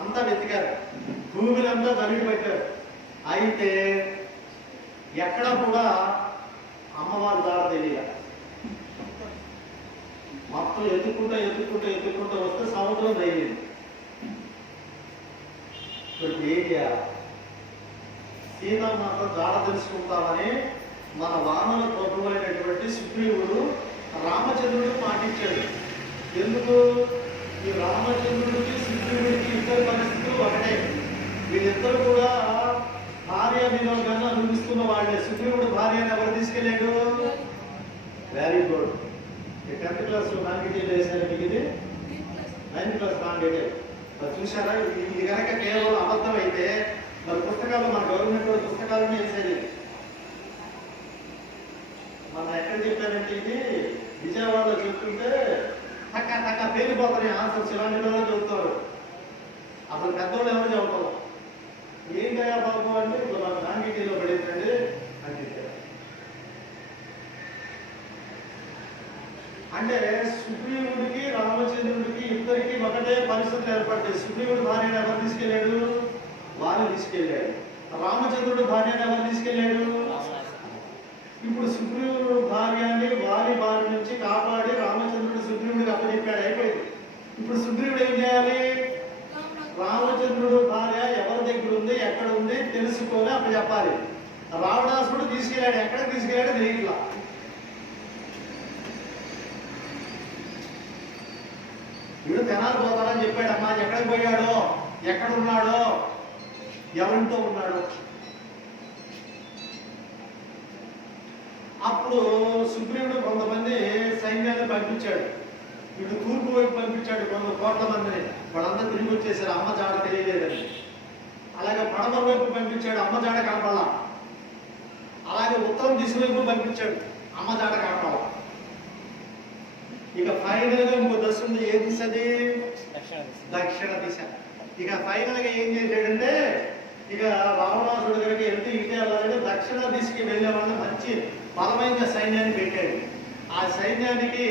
అంతా వెతికారు, భూమిలంతా తరిగి పెట్టారు. అయితే ఎక్కడ కూడా అమ్మవారి దారి తెలియాలి. మొత్తం ఎత్తుకుంటూ వస్తే సముద్రం తగిలింది. ఇప్పుడు ఏం చేయాలి? సీతామాత దాడ తెలుసుకుంటామని మన వానర ప్రభువు అయినటువంటి సుగ్రీవుడు రామచంద్రుడికి మాటిచ్చాడు. ఎందుకు? ఈ రామచంద్రుడికి సుగ్రీవుడికి ఇద్దరు పరిస్థితులు ఒకటే. వీళ్ళిద్దరు కూడా భార్య వినోదాన్ని అనుభవిస్తున్న వాళ్ళే. సుగ్రీవుడు భార్యను ఎవరు తీసుకెళ్ళాడు? Very good. 10th class non detail వేసారు. మీకు ఇది 9th క్లాస్ నాన్ డీటెయిల్. మరి చూసారా? ఇది కనుక కేవలం అబద్ధం అయితే మరి పుస్తకాలు మన గవర్నమెంట్ పుస్తకాలనే వేసేది. మన ఎక్కడ చెప్పారంటే ఇది విజయవాడలో చెప్తుంటే తక్క పేలిపోతారు ఆన్సర్స్. ఇలాంటి వాళ్ళు చెబుతారు. అసలు పెద్దవాళ్ళు ఎవరు చెబుతారు? ఏం కయా బాబు అంటే ఇప్పుడు మన నాన్ డీటెయిల్లో పడేసండి అంటే సుగ్రీవుడికి రామచంద్రుడికి ఇద్దరికి ఒకటే పరిస్థితులు ఏర్పడ్డాయి. సుగ్రీవుడి భార్యను ఎవరు తీసుకెళ్ళాడు? వారిని తీసుకెళ్ళాడు. రామచంద్రుడు భార్యను ఎవరు తీసుకెళ్ళాడు? ఇప్పుడు సుగ్రీవుడు భార్యని వారి భార్య నుంచి కాపాడి రామచంద్రుడు సుగ్రీవుడికి అప్పచెప్పాడు. అయిపోయింది. ఇప్పుడు సుగ్రీవుడు ఏం చేయాలి? రామచంద్రుడు భార్య ఎవరి దగ్గర ఉంది, ఎక్కడ ఉంది తెలుసుకొని అప్పచెప్పాలి. రావణాసుడు తీసుకెళ్ళాడు. ఎక్కడ తీసుకెళ్ళాడు తెలియట్లా. వీడు తెనాలి పోతాడని చెప్పాడమ్మా. ఎక్కడికి పోయాడో, ఎక్కడ ఉన్నాడో, ఎవరితో ఉన్నాడు? అప్పుడు సుగ్రీవుడు కొంతమంది సైన్యాన్ని పంపించాడు. వీడు తూర్పు వైపు పంపించాడు కొంత కోట్ల మందిని. వాళ్ళంతా తిరిగి వచ్చేసారు, అమ్మ జాడ తెలియలేదని. అలాగే పడమర వైపు పంపించాడు, అమ్మ జాడ కనపడాల. అలాగే ఉత్తరం దిశ వైపు పంపించాడు, అమ్మ జాడ కనపడాల. ఇక ఫైనల్ గా ఇంకో దశ ఉంది. ఏ దిశ అది? దక్షిణ దిశ. ఇక ఫైనల్ గా ఏం చేశాడంటే ఇక రావణాసుడి దగ్గరికి వెళ్తే ఇటే వెళ్ళాలంటే దక్షిణ దిశకి వెళ్ళే వాళ్ళని మంచి బలమైన సైన్యాన్ని పెట్టాడు. ఆ సైన్యానికి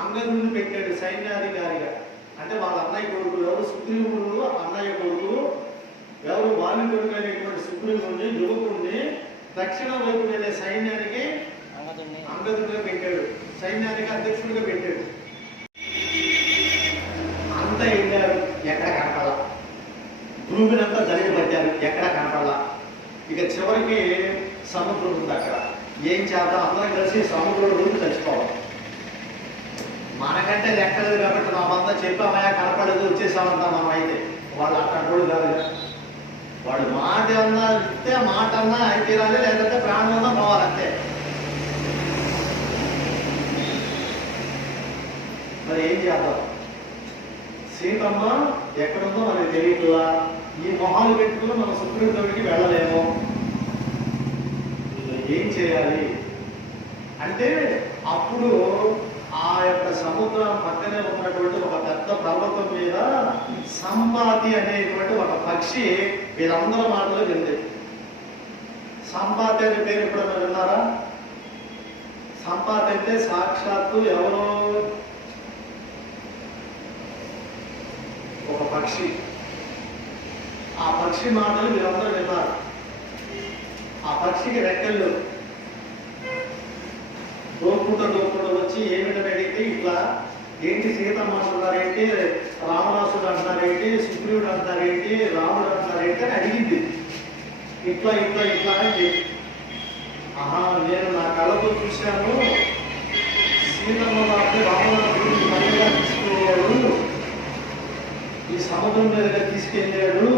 అంగదుడిని పెట్టాడు సైన్యాధికారిగా. అంటే వాళ్ళ అన్నయ్య కొడుకు ఎవరు? సుగ్రీవుడు అన్నయ్య కొడుకు ఎవరు? వాలి కొడుకు అనేటువంటి సుగ్రీవుడిని యువకుడిని దక్షిణ వైపు వెళ్ళే సైన్యానికి అంగదుడిగా పెట్టాడు. సైన్యానికి అధ్యక్షుడిగా పెట్టాడు. అంతా వెళ్ళారు, ఎక్కడ కనపడాల. భూమినంతా జరిగి పట్టారు, ఎక్కడ కనపడాల. ఇక చివరికి సముద్రం ఉంది. అక్కడ ఏం చేద్దాం? అందరం కలిసి సముద్రం రోజు చచ్చిపోవాలి. మనకంటే లెక్కలేదు కాబట్టి మామంతా చెప్పామయ్యా కనపడదు వచ్చేసామంతా. మనం అయితే వాళ్ళు అట్టడు కాదు. వాడు మాట అన్నా ఇస్తే మాట అన్నా అయితే రాలే, లేకపోతే ప్రాణం అన్నా పోవాలంతే. మరి ఏం చేద్దాం? సీతమ్మ ఎక్కడుందో మనకి తెలియట్లా. ఈ మొహాలు పెట్టుకుని మనం సుప్రీంకోర్టుకి వెళ్ళలేము. ఏం చేయాలి అంటే అప్పుడు ఆ యొక్క సముద్రం పక్కనే ఉన్నటువంటి ఒక పెద్ద పర్వతం మీద సంపాతి అనేటువంటి ఒక పక్షి వీరందరూ మాటలు వింది. సంపాతి అనే పేరు ఎప్పుడన్నా విన్నారా? సంపాతి అంటే సాక్షాత్తు ఎవరో ఒక పక్షి. ఆ పక్షి మాటలు వీరందరూ విన్నారు. ఆ పక్షికి రెక్కలు దోపుకుంటూ వచ్చి ఏమిటని అడిగితే ఇట్లా ఏంటి సీతమ్మ అంటున్నారేంటి, రావణాసుడు అంటున్నారేంటి, సుగ్రీవుడు అంటున్నారేంటి, రాముడు అంటున్నారేంటి అని అడిగింది. ఇట్లా ఇట్లా ఇట్లా అని. ఆహా, నేను నా కళ్ళతో చూశాను, సీతమ్మ కాబట్టి రావణాసుడు మళ్ళీగా తీసుకెళ్ళాడు, ఈ సముద్రం మీదుగా తీసుకెళ్ళాడు,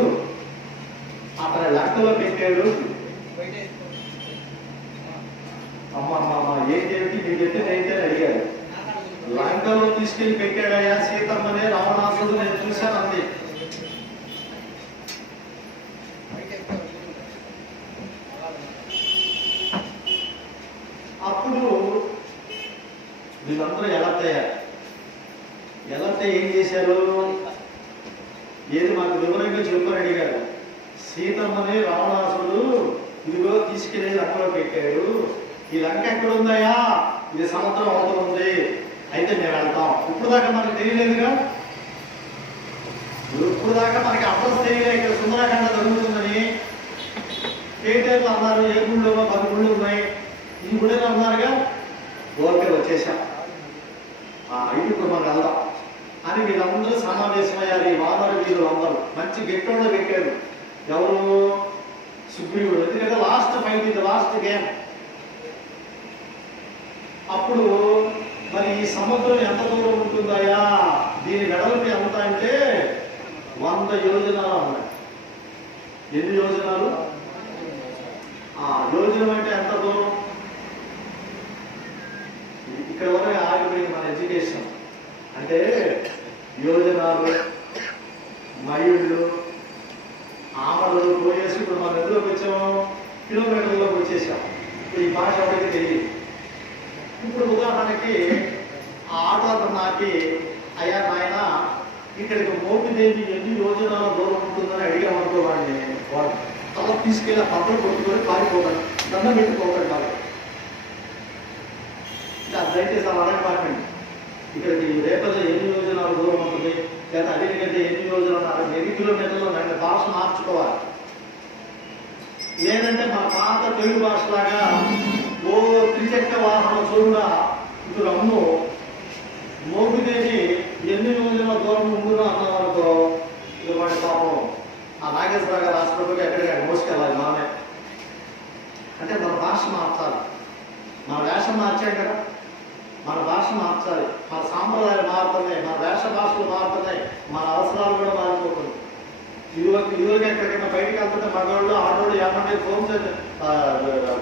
అతని లంకలో పెట్టాడు. అమ్మ ఏంటి నీకు ఏంటి అడిగాడు. లంకలో తీసుకెళ్లి పెట్టాడయ్యా సీతమ్మనే, రావణాసుడు నేను చూశాను అంది. అప్పుడు వీళ్ళందరూ ఎలా ఏం చేశారు, ఏది మాకు వివరంగా చెప్పని అడిగారు. సీతమ్మని రావణాసుడు ఇదిగో తీసుకెళ్లి లంకలో పెట్టాడు, ఈ లంక ఎక్కడ ఉందయ్యా, ఇది సముద్రం అవతల ఉంది, అయితే మేము వెళ్తాం. ఇప్పుడు దాకా మనకు తెలియలేదుగా, ఇప్పుడు దాకా మనకి అడ్రస్ తెలియలే ఇక్కడ సుందరకాండ జరుగుతుందని. కేటీఆర్లు అన్నారు, ఏ గుళ్ళు 10 గుళ్ళు ఉన్నాయి, ఈ గుడి అన్నారుగా, ఓకే వచ్చేసాం, ఇది ఇప్పుడు మనం వెళ్దాం అని వీళ్ళందరూ సమావేశమయ్యారు. ఈ వానర వీరులు అందరూ మంచి గెట్టోళ్ళు పెట్టారు. ఎవరు? సుగ్రీవుడు. ఎందుకంటే లాస్ట్ ఫైట్, ఇది లాస్ట్ గేమ్. అప్పుడు మరి ఈ సముద్రం ఎంత దూరం ఉంటుందయ్యా, దీని వెడల్పు ఎంత అంటే 100 యోజనాలు ఉన్నాయి. ఎన్ని యోజనాలు? యోజనం అంటే ఎంత దూరం? ఇక్కడ వరకు ఆగిపోయింది మన ఎడ్యుకేషన్. అంటే యోజనాలు, మైళ్ళు, ఆమలు పోయేసి ఇప్పుడు మనం ఎందులోకి వచ్చాము, కిలోమీటర్లోకి వచ్చేసాం. ఇప్పుడు ఈ భాష ఎవరికి తెలియదు. ఇప్పుడు ఉదాహరణకి ఆ ఆటో అతను నాకి, అయ్యా నాయన ఇక్కడికి మోపిదేవి ఎన్ని యోజనాల దూరం ఉంటుందని అడిగామనుకోవాడిని, వాడు తల తీసుకెళ్ళి ఆ పత్రం కొట్టుకొని పారిపోతాడు, దండం పెట్టుకోతాడు. వాళ్ళు దయచేసి అలా అడగబాకండి. ఇక్కడికి రేపల్లో ఎన్ని యోజనాల దూరం ఉంటుంది, లేదా అడిగినట్టే ఎన్ని యోజనాలు, ఎన్ని కిలోమీటర్లు భాష మార్చుకోవాలి. లేదంటే మన పాత తెలుగు భాషలాగా ఓ త్రిచక్ర వాహనం చూడ ఇప్పుడు అమ్ము మోపిదేవి ఎన్ని యోజనాల దూరం ఉండునో అన్నామనుకో, ఇక వాడి పాపం ఆ నాగేశ్వర గారు రాష్ట్రంలోకి ఎక్కడికి మోసుకెళ్ళాలి మామే. అంటే మన భాష మార్చాలి. మన వేషం మార్చాం కదా, మన భాష మార్చాలి, మన సాంప్రదాయాలు మారుతున్నాయి, మన వేష భాషలు మారుతున్నాయి, మన అవసరాలు కూడా మారిపోతుంది. ఇదివరకు ఎక్కడికైనా బయటకు వెళ్తుంటే మగవాళ్ళు ఆడవాళ్ళు ఏమంటే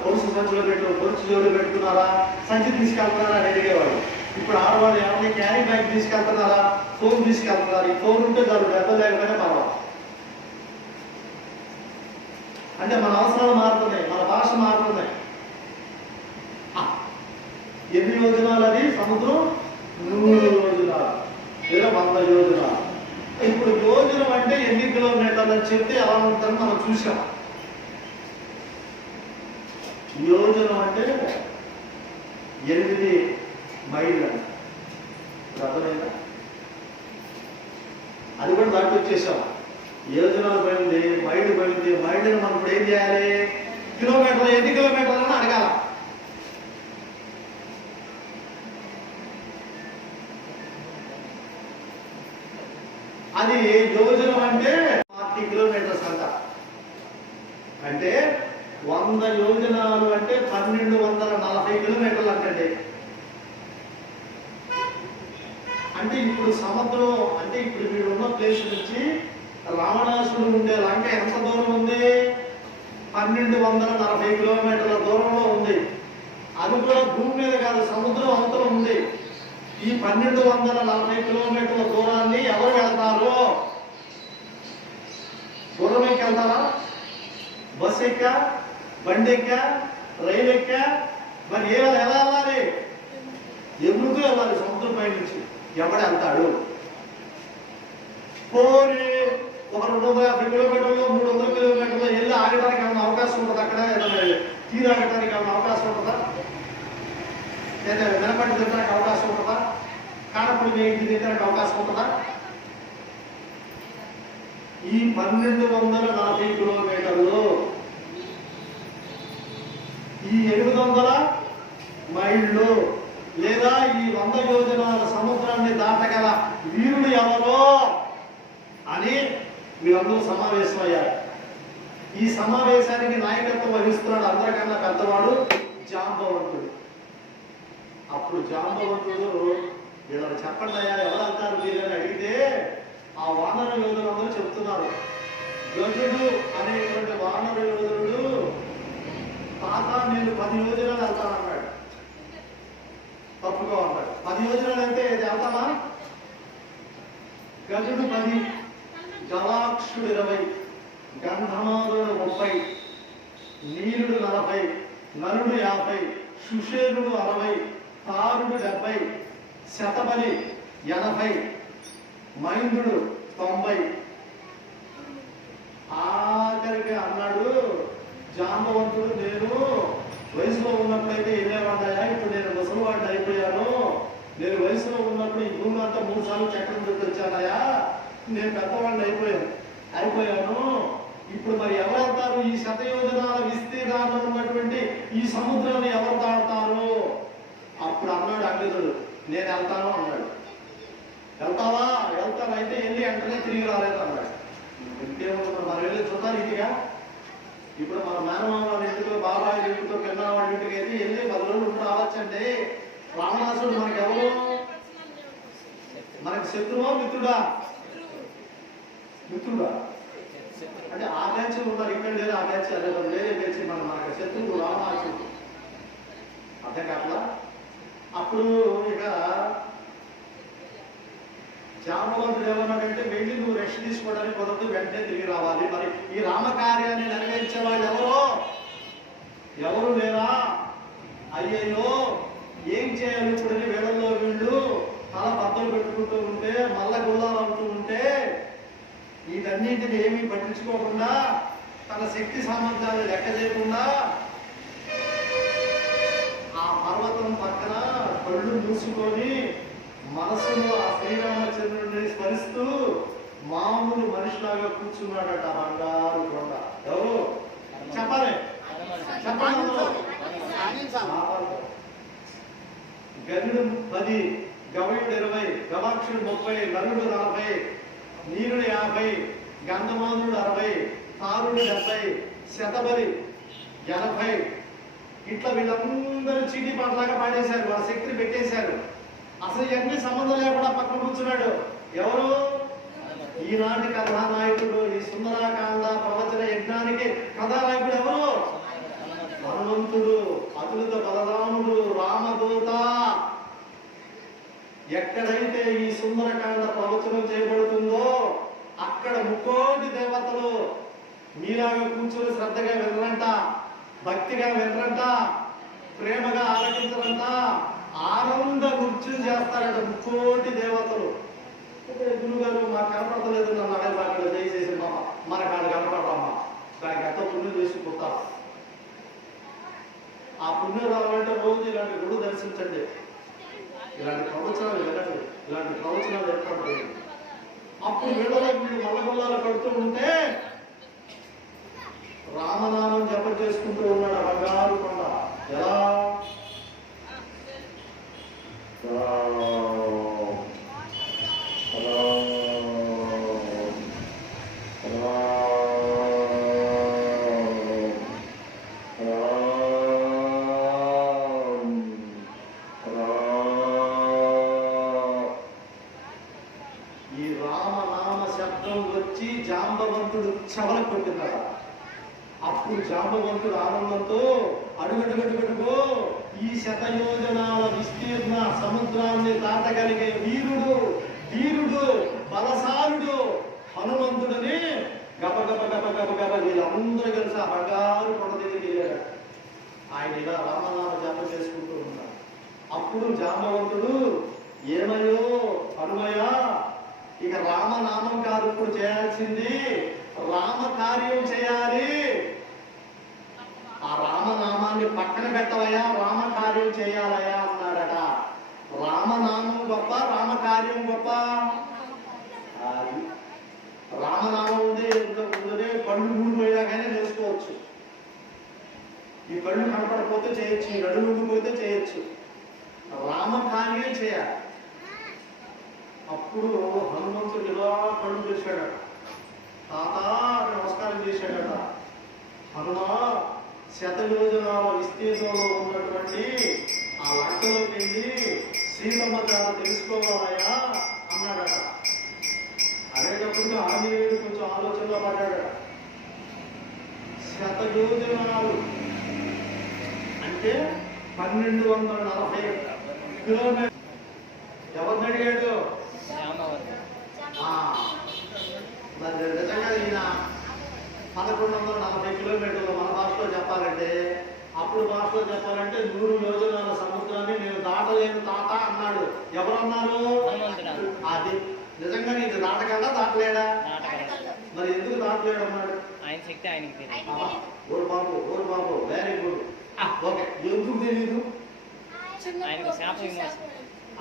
పొలుసు సంచులో పొలుసు జోలు పెట్టుకున్నారా, సంచి తీసుకెళ్తున్నారా అని అడిగేవాడు. ఇప్పుడు ఆడవాళ్ళు ఏమంటే క్యారీ బ్యాగ్ తీసుకెళ్తున్నారా, ఫోన్ తీసుకెళ్తున్నారు. ఈ ఫోన్ ఉంటే దాని పెద్ద లేకపోయినా పర్వాలి. అంటే మన అవసరాలు మారుతున్నాయి, మన భాష మారుతున్నాయి. ఎన్ని యోజనాలు? అది సముద్రం 100 యోజనాలు లేదా 100 యోజనాలు. ఇప్పుడు యోజనం అంటే ఎన్ని కిలోమీటర్లు అని చెప్తే ఎలా ఉంటుందని మనం చూసాం. యోజనం అంటే 8 మైళ్ళు అని అర్థమైందా? అది కూడా దాటి వచ్చేసాం. యోజనాలు పోయింది, మైళ్ళు పోయింది. మైళ్ళని మనం ఇప్పుడు ఏం చేయాలి? కిలోమీటర్లు ఎన్ని కిలోమీటర్లు అని అడగాల. అది యోజనం అంటే 40 కిలోమీటర్స్ అంట. అంటే 100 యోజనాలు అంటే 1240 కిలోమీటర్లు అంటండి. అంటే ఇప్పుడు సముద్రం అంటే ఇప్పుడు వీడు ఉన్న ప్లేస్ నుంచి రావణాసుడు ఉండే లంక ఎంత దూరం ఉంది? 1240 కిలోమీటర్ల దూరంలో ఉంది. అది కూడా భూమి మీద కాదు, సముద్రం అవతల ఉంది. ఈ 1240 కిలోమీటర్ల దూరాన్ని ఎవరు వెళ్తారు? గుర్రం ఎక్కి వెళ్తారా? బస్ ఎక్కా, బండి ఎక్కా, రైలు ఎక్కా? మరి ఎలా వెళ్ళాలి? ఎగురుతూ వెళ్ళాలి సముద్రం పై నుంచి. ఎవడు వెళ్తాడు? పోనీ ఒక 250 కిలోమీటర్లు 300 కిలోమీటర్లు వెళ్ళి ఆగడానికి ఏమైనా అవకాశం ఉంటుంది? అక్కడ టీ తాగడానికి ఏమైనా అవకాశం ఉంటుందా? లేదా వెనపట్టి తినడానికి అవకాశం ఉంటుందా? కానప్పుడు ఇంటి తినడానికి అవకాశం ఉంటుందా? ఈ 1240 కిలోమీటర్లు, ఈ 800 మైళ్ళు లేదా ఈ 100 యోజనాల సముద్రాన్ని దాటగల వీరుడు ఎవరో అని మీరందరూ సమావేశమయ్యారు. ఈ సమావేశానికి నాయకత్వం వహిస్తున్నాడు అందరికన్నా పెద్దవాడు జాంబవంతుడు. అప్పుడు జాంబవంతుడు వీళ్ళని చెప్పండి అయ్యా ఎవరు అంటారు వీళ్ళని అడిగితే ఆ వానర యోధులందరూ చెప్తున్నారు. గజుడు అనేటువంటి వానర యోధుడు తాత నేను 10 యోజనాలు వెళ్తానన్నాడు. తప్పుగా అన్నాడు. 10 యోజనాలు అంటే వెళ్తామా? గజుడు 10, గవాక్షుడు 20, గంధమాదుడు 30, నీలుడు 40, నలుడు 50, సుషేనుడు 60, తారుడు 70, శతబలి 80, మైందుడు 90. ఆఖరికి అన్నాడు జాంబవంతుడు నేను వయసులో ఉన్నప్పుడైతే వెళ్ళేవాడియా, ఇప్పుడు నేను ముసలివాడిని అయిపోయాను. నేను వయసులో ఉన్నప్పుడు ఈ భూమి అంతా 3 సార్లు చక్రం చుట్టూ వచ్చానయా, నేను పెద్దవాడిని అయిపోయాను. ఇప్పుడు మరి ఎవరు వెళ్తారు? ఈ 100 యోజనాల విస్తీర్ణంలో ఉన్నటువంటి ఈ సముద్రాన్ని ఎవరు దాడతారు? అప్పుడు అన్నాడు అంగదుడు నేను వెళ్తాను అన్నాడు. వెళ్తావా? వెళ్తాను. అయితే వెళ్ళి వెంటనే తిరిగి రాలేదు అన్నాడు. ఇంకేమో మనం వెళ్ళి చూద్దాం ఇంటిగా. ఇప్పుడు మన మేనమామ వాళ్ళ ఇంటితో, బాబాయ్ ఇంటితో, పిన్న వాళ్ళ ఇంటికి అయితే వెళ్ళి 10 రోజులు ఉంటూ రావచ్చండి. రావణాసుడు మనకి ఎవరు? మనకి శత్రువా మిత్రుడా? మిత్రుడా అంటే ఆ బ్యాచ్ ఉన్నారు, ఇక్కడ లేదు. ఆ బ్యాచ్ అదే వేరే బ్యాచ్ మనకి శత్రువు రావణాసుడు. అర్థం కాట్లా? అప్పుడు ఇక జాంబవంతుడు ఏమన్నాడంటే వెళ్ళి నువ్వు రెస్ట్ తీసుకోవడానికి కుదరదు, వెంటనే తిరిగి రావాలి. మరి ఈ రామకార్యాన్ని నెరవేర్చే వాళ్ళు ఎవరు లేరా? అయ్యయ్యో ఏం చేయాలి ఇప్పుడు? వేళల్లో వీళ్ళు తల బద్దలు పెట్టుకుంటూ ఉంటే, మల్ల గోదాలు అవుతూ ఉంటే, వీటన్నింటిని ఏమీ పట్టించుకోకుండా తన శక్తి సామర్థ్యాలు లెక్క చేయకుండా ఆ పర్వతం పక్కన కళ్ళు మూసుకొని మనసులో ఆ శ్రీరామచంద్రుడిని స్మరిస్తూ మామూలు మనిషిలాగా కూర్చున్నాడట బంగారు కొండ. ఎవరు చెప్పాలి? గరుడు 10, గవయుడు 20, గవాక్షుడు 30, నలుడు 40, నీరుడు 50, గంధమానుడు 60, తారుడు 70, శతబలి 80. ఇట్లా వీళ్ళందరూ చీటీ పాటలాగా పాడేశారు, వాళ్ళ శక్తిని పెట్టేశారు. అసలు ఇవన్నీ సంబంధం లేకుండా పక్కన కూర్చున్నాడు. ఎవరు? ఈనాటి కథానాయకుడు, ఈ సుందరాకాండ ప్రవచన యజ్ఞానికి కథానాయకుడు ఎవరు? హనుమంతుడు, అతులిత బలరాముడు, రామదూత. ఎక్కడైతే ఈ సుందరకాండ ప్రవచనం చేయబడుతుందో అక్కడ 3,000,000 దేవతలు మీలాగా కూర్చొని శ్రద్ధగా వినరంట, భక్తిగా వినరంట, ప్రేమగా ఆలకించరంట, ఆనంద నృత్యం చేస్తారట 3,000,000 దేవతలు. గురువు గారు మాకు కనపడతలేదు నన్ను అడగబాక దయచేసి మామ మన కాళ్ళు కనపడమ్మా, దానికి ఎంతో పుణ్యం చేసి పుట్ట. ఆ పుణ్యం రావాలంటే రోజు ఇలాంటి గుడు దర్శించండి, ఇలాంటి ప్రవచనాలు వినండి, ఇలాంటి ప్రవచనాలు ఎక్కడ. అప్పుడు వీళ్ళలో వీళ్ళు మల్లగొల్లాలు కడుతూ ఉంటే రామనామం జపం చేసుకుంటూ ఉన్నాడు ఆ బంగారు కొండ. ఎలా? ఈ రామనామ శబ్దం వచ్చి జాంబవంతుడు చెవల కొట్టిందట. అప్పుడు జాంబవంతుడు ఆనందంతో అడుగడుగడుగడుగో ఈ 100 యోజనాల విస్తీర్ణ సముద్రాన్ని దాటగలిగే వీరుడు, ధీరుడు, బలశాలుడు హనుమంతుడిని గబ వీళ్ళందరూ కలిసి ఆ బంగారు కొండ దగ్గరికి వెళ్ళాడు. ఆయన ఇలా రామనామ జపం చేసుకుంటూ ఉన్నాడు. అప్పుడు జాంబవంతుడు ఏమయ్యో హనుమయ్య, ఇక రామనామం కాదు ఇప్పుడు చేయాల్సింది, రామ కార్యం చేయాలి. ఆ రామనామాన్ని పక్కన పెట్టవయ్యా, రామ కార్యం చేయాలయ్యా అన్నాడట. రామనామం గొప్ప, రామకార్యం గొప్ప. అది రామనామం ఉంది ముందే కళ్ళు ఊడిపోయాకనే చేసుకోవచ్చు. ఈ కళ్ళు కనపడకపోతే చేయొచ్చు, ఈ నడుము ఊడిపోతే చేయొచ్చు. రామకార్యం చేయాలి. అప్పుడు హనుమంతుడు ఇలా కళ్ళు తెరిచాడట. తాత నమస్కారం చేశాడట. హనుమా, శతయోజనాల విస్తీర్ణంలో ఉన్నటువంటి ఆ లంకలోకి వెళ్ళి సీతమ్మ గారు తెలుసుకోవాలయా అన్నాడట. అనేటప్పుడు ఆంజనేయుడు కొంచెం ఆలోచనలో పడ్డాడట. శతయోజనాలు అంటే 1240 కిలోమీటర్. ఎవరిని అడిగాడు? జాంబవతి. మరి నిజంగా ఈయన 1140 కిలోమీటర్లు మన భాషలో చెప్పాలంటే, అప్పుడు భాషలో చెప్పాలంటే 100 యోజనాల సముద్రాన్ని నేను దాటలేను తాత అన్నాడు. ఎవరన్నారు? హనుమంతుడు. అది నిజంగా ఇది దాటగలడా దాటలేడా? నాటకాలు. మరి ఎందుకు దాటలేడు అన్నాడు? ఆయన శక్తి ఆయనకి తెలియదు. ఓరు బాబు వెరీ గుడ్. ఓకే, ఎందుకు తెలీదు? ఆయనకు శాప విమోచన.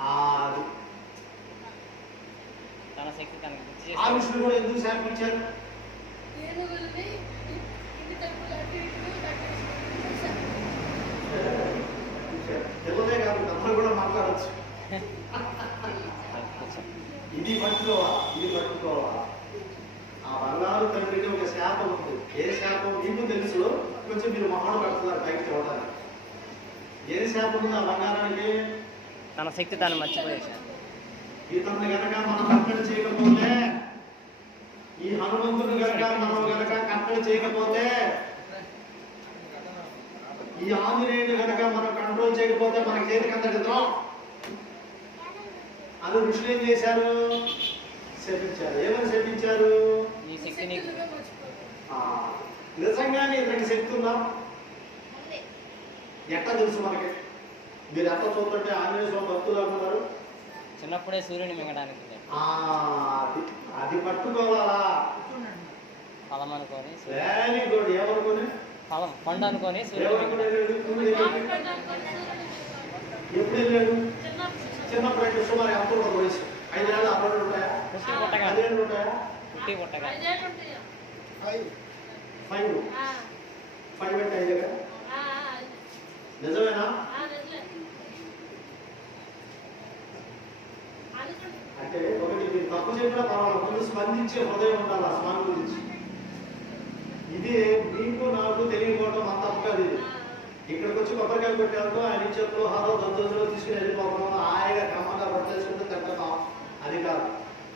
అది తన శక్తి తనకి గుర్తు ఆ చేసి విష్ణుడు కూడా ఎందుకు శాపించారు? పిల్లలే కాదు, అందరూ కూడా మాట్లాడచ్చు. ఇది పట్టుకోవా. ఆ బంగారు తండ్రికి ఒక శాపం ఉంది. ఏ శాపం మీకు తెలుసు? కొంచెం మీరు మొహం పెడుతున్నారు పైకి చూడడానికి. ఏ శాపం ఉంది ఆ బంగారానికి? తన శక్తి తాను మర్చిపోయేశాడు. ఇతన్ని గనక మనం కట్టడి చేయకపోతే, ఈ హనుమంతుడు గనక కట్టడి చేయకపోతే, ఈ ఆంజనేయుడు గనక మనం కంట్రోల్ చేయకపోతే మనకి చేతికి అందడిద్దాం అని ఋషులు ఏం చేశారు? శపించారు. ఏమని శపించారు? ఈ శక్తి నీకు నిజంగానే ఇతనికి శక్తి ఉందా? ఎట్లా తెలుసు మనకి? మీరు ఎట్లా చూస్తుంటే ఆంజనేయ స్వామి భక్తులు అనుకున్నారు. చిన్నప్పుడే సూర్యుని మింగడానికి అది పట్టుకోవాలా? ఫలం అనుకొని వెరీ గుడ్. ఏమనుకోని? ఫలం పండు అనుకొని సూర్యుని ఎప్పుడు వెళ్ళాడు? చిన్నప్పుడు అయితే సుమారు ఎంత ఉంటుంది వయసు? 5 ఏళ్ళు, 6 ఏళ్ళు ఉంటాయా? పుట్టి పుట్టగా 10 ఏళ్ళు ఉంటాయా? పుట్టి పుట్టగా 5 అంటే 5 నిజమేనా? అంటే ఒకటి మీరు తప్పు చెప్పినా పర్వాలేదు, ముందు స్పందించే హృదయం ఉండాలి ఆ స్వామి గురించి. ఇది మీకు నాకు తెలియకపోవడం అంత తప్పు కాదు. ఇది ఇక్కడికి వచ్చి కొబ్బరికాయ పెట్టారు, ఆయన చెప్పులు హారో దద్దోజులో తీసుకుని వెళ్ళిపోతున్నాం, హాయిగా క్రమంగా పట్టేసుకుంటే తింటున్నాం. అది కాదు.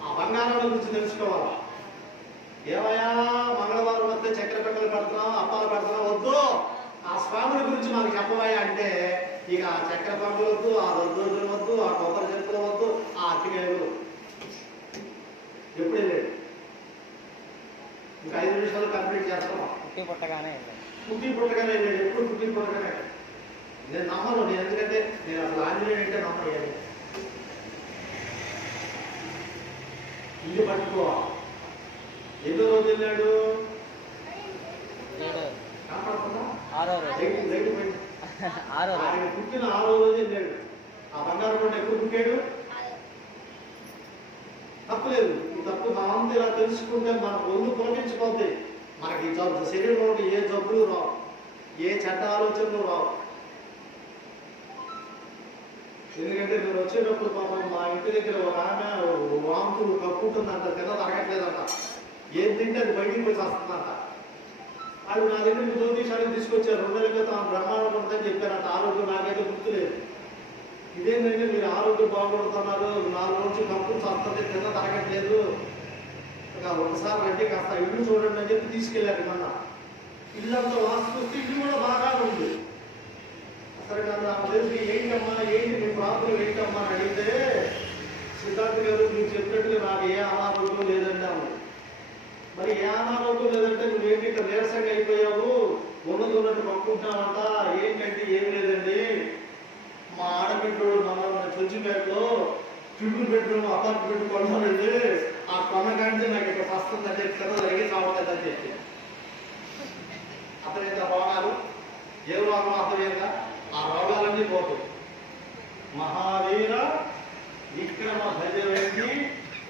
ఆ బంగారాల గురించి తెలుసుకోవాలి. ఏమయ్యా మంగళవారం వస్తే చక్కెర పెట్టలు పెడుతున్నాం, అప్పాలు పెడుతున్నాం, వద్దు. ఆ స్వాముల గురించి మాకు చెప్పవయ్యా అంటే ఇక ఆ చక్కెర పంపులు వద్దు, ఆ దద్దోజులు వద్దు, ఆ కొబ్బరి చెప్పులు వద్దు, ఆ అట్టికాయలు. ఎప్పుడు వెళ్ళాడు? ఇంకా 5 నిమిషాలు కంప్లీట్ చేస్తున్నాం. పుట్టి పుట్టగానే పుట్టి పుట్టగానే వెళ్ళాడు. ఎప్పుడు పుట్టి పుట్టగానే? నేను నమ్మను. నేను ఎందుకంటే నేను అసలు ఆంజనేయుడు అంటే నమ్మను. ఇల్లు పట్టుకోవాలి. ఎన్నో రోజు వెళ్ళాడు? 6వ రోజు. ఆయన పుట్టిన 6వ రోజు వెళ్ళాడు. ఆ బంగారు కొండ ఎప్పుడు పుట్టాడు? తప్పులేదు. ఈ తప్పు మనంతా ఇలా తెలుసుకుంటే మన ఒళ్ళు పులకించిపోద్ది. మనకి శరీరంలో ఏ జబ్బులు రావు, ఏ చెడ్డ ఆలోచనలు రావు. ఎందుకంటే నేను వచ్చేటప్పుడు పాపం మా ఇంటి దగ్గర ఒక ఆమె వాంతులు కప్పుకుంటుందంట, తిన్న తరగట్లేదంట. ఏం తింటే అది బయటికి పోయి వస్తుందంట. వాళ్ళు నా దగ్గర జ్యోతిషానికి తీసుకొచ్చారు. 2 నెలల క్రితం బ్రహ్మాండం ఉంటుందని చెప్పారంట. ఆరోగ్యం నాకైతే గుర్తులేదు. ఇదేంటంటే మీరు ఆరోగ్యం బాగుపడుతున్నారు, 4 రోజులు కప్పులు వస్తుంది, తిన్న తరగట్లేదు, ఒకసారి రండి కాస్త ఇల్లు చూడండి అని చెప్పి తీసుకెళ్ళారు. కన్నా ఇల్లంతా వాస్తు వస్తే ఇల్లు కూడా బాగా ఉంది. సరే నాకు తెలిసి ఏంటమ్మా మీ ప్రాబ్లం ఏంటమ్మా అని అడిగితే, సిద్ధార్థ గారు మీరు చెప్పినట్టుగా నాకు ఏ అనారోగ్యం లేదండి అన్నాడు. మరి ఏ అనారోగ్యం లేదంటే నువ్వేంటి ఇక్కడ నీరసంగా అయిపోయావు, ఉన్నట్టు పట్టుకుంటున్నావంట, ఏంటంటే ఏం లేదండి, మా ఆడబిడ్డోడు మన చొచ్చిపేటలో 2 బెడ్రూమ్ అపార్ట్మెంట్ కొన్నానండి, ఆ కొనగాంటే నాకు ఇక్కడ వస్తుందని చెప్పి కదా జరిగి రావట్లేదని చెప్పి. అతనైతే రోగాలు ఏ రోగం అర్థమైందా? ఆ రోగాలన్నీ పోతాయి. మహావీర విక్రమ భజవేంటి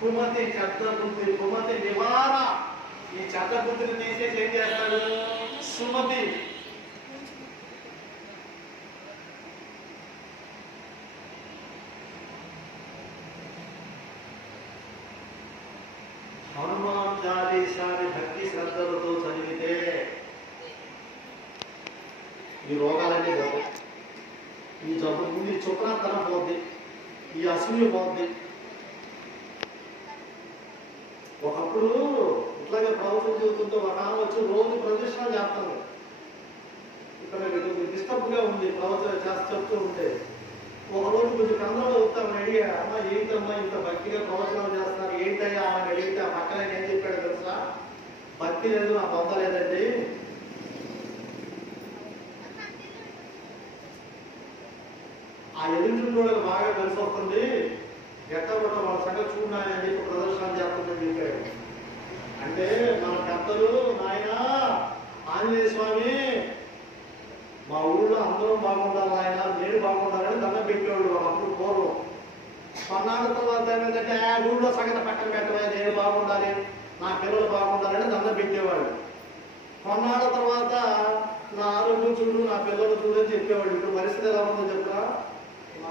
కుమతి చక్రబుద్ధి కుమతి నివార. ఈ చక్రబుద్ధిని తీసేసి ఏం చేస్తాడు? సుమతి. హనుమాన్ చాలీసాని భక్తి శ్రద్ధలతో చదివితే ఈ రోగాలన్నీ పోతాయి. ఈ జబ్బు ముందు ఈ చుక్కనాతనం పోద్ది, ఈ అసూయ పోద్ది. ఒకప్పుడు ఇట్లాగే ప్రభుత్వం చూస్తుంటే ఒక ఆమె వచ్చి రోజు ప్రదర్శన చేస్తాను. ఇక్కడ డిస్టర్బ్గా ఉంది ప్రవచనం చేస్తూ చెప్తూ ఉంటే ఒకరోజు కొంచెం కందలో వస్తామని అడిగా, అమ్మ ఏంటమ్మా ఇంత భక్తిగా ప్రవచనాలు చేస్తున్నారు ఏంటయ్యా అని అడిగితే ఆ పక్కన ఏం చెప్పాడు తెలుసా, భక్తి లేదు నాకు పొందలేదండి, ఆ ఎదుగుతుండోళ్ళకి బాగా కలిసి వస్తుంది, ఎట్టబట్ట వాళ్ళ సంగతి చూడాలి అని చెప్పి ప్రదర్శన చేస్తుందని చెప్పాడు. అంటే మన పెద్దలు నాయన ఆంజనేయ స్వామి మా ఊళ్ళో అందరం బాగుండాలి ఆయన, నేను బాగుండాలని దండం పెట్టేవాడు అప్పుడు పూర్వం. కొన్నాళ్ళ తర్వాత ఏమైందంటే ఊళ్ళో సంగతి పక్కన పెట్టవా, నేను బాగుండాలి నా పిల్లలు బాగుండాలని దండం పెట్టేవాడు. కొన్నాళ్ళ తర్వాత నా ఆరోగ్యం చూడు నా పిల్లలు చూడు అని చెప్పేవాడు. ఇప్పుడు పరిస్థితి ఎలా ఉందో చెప్పరా,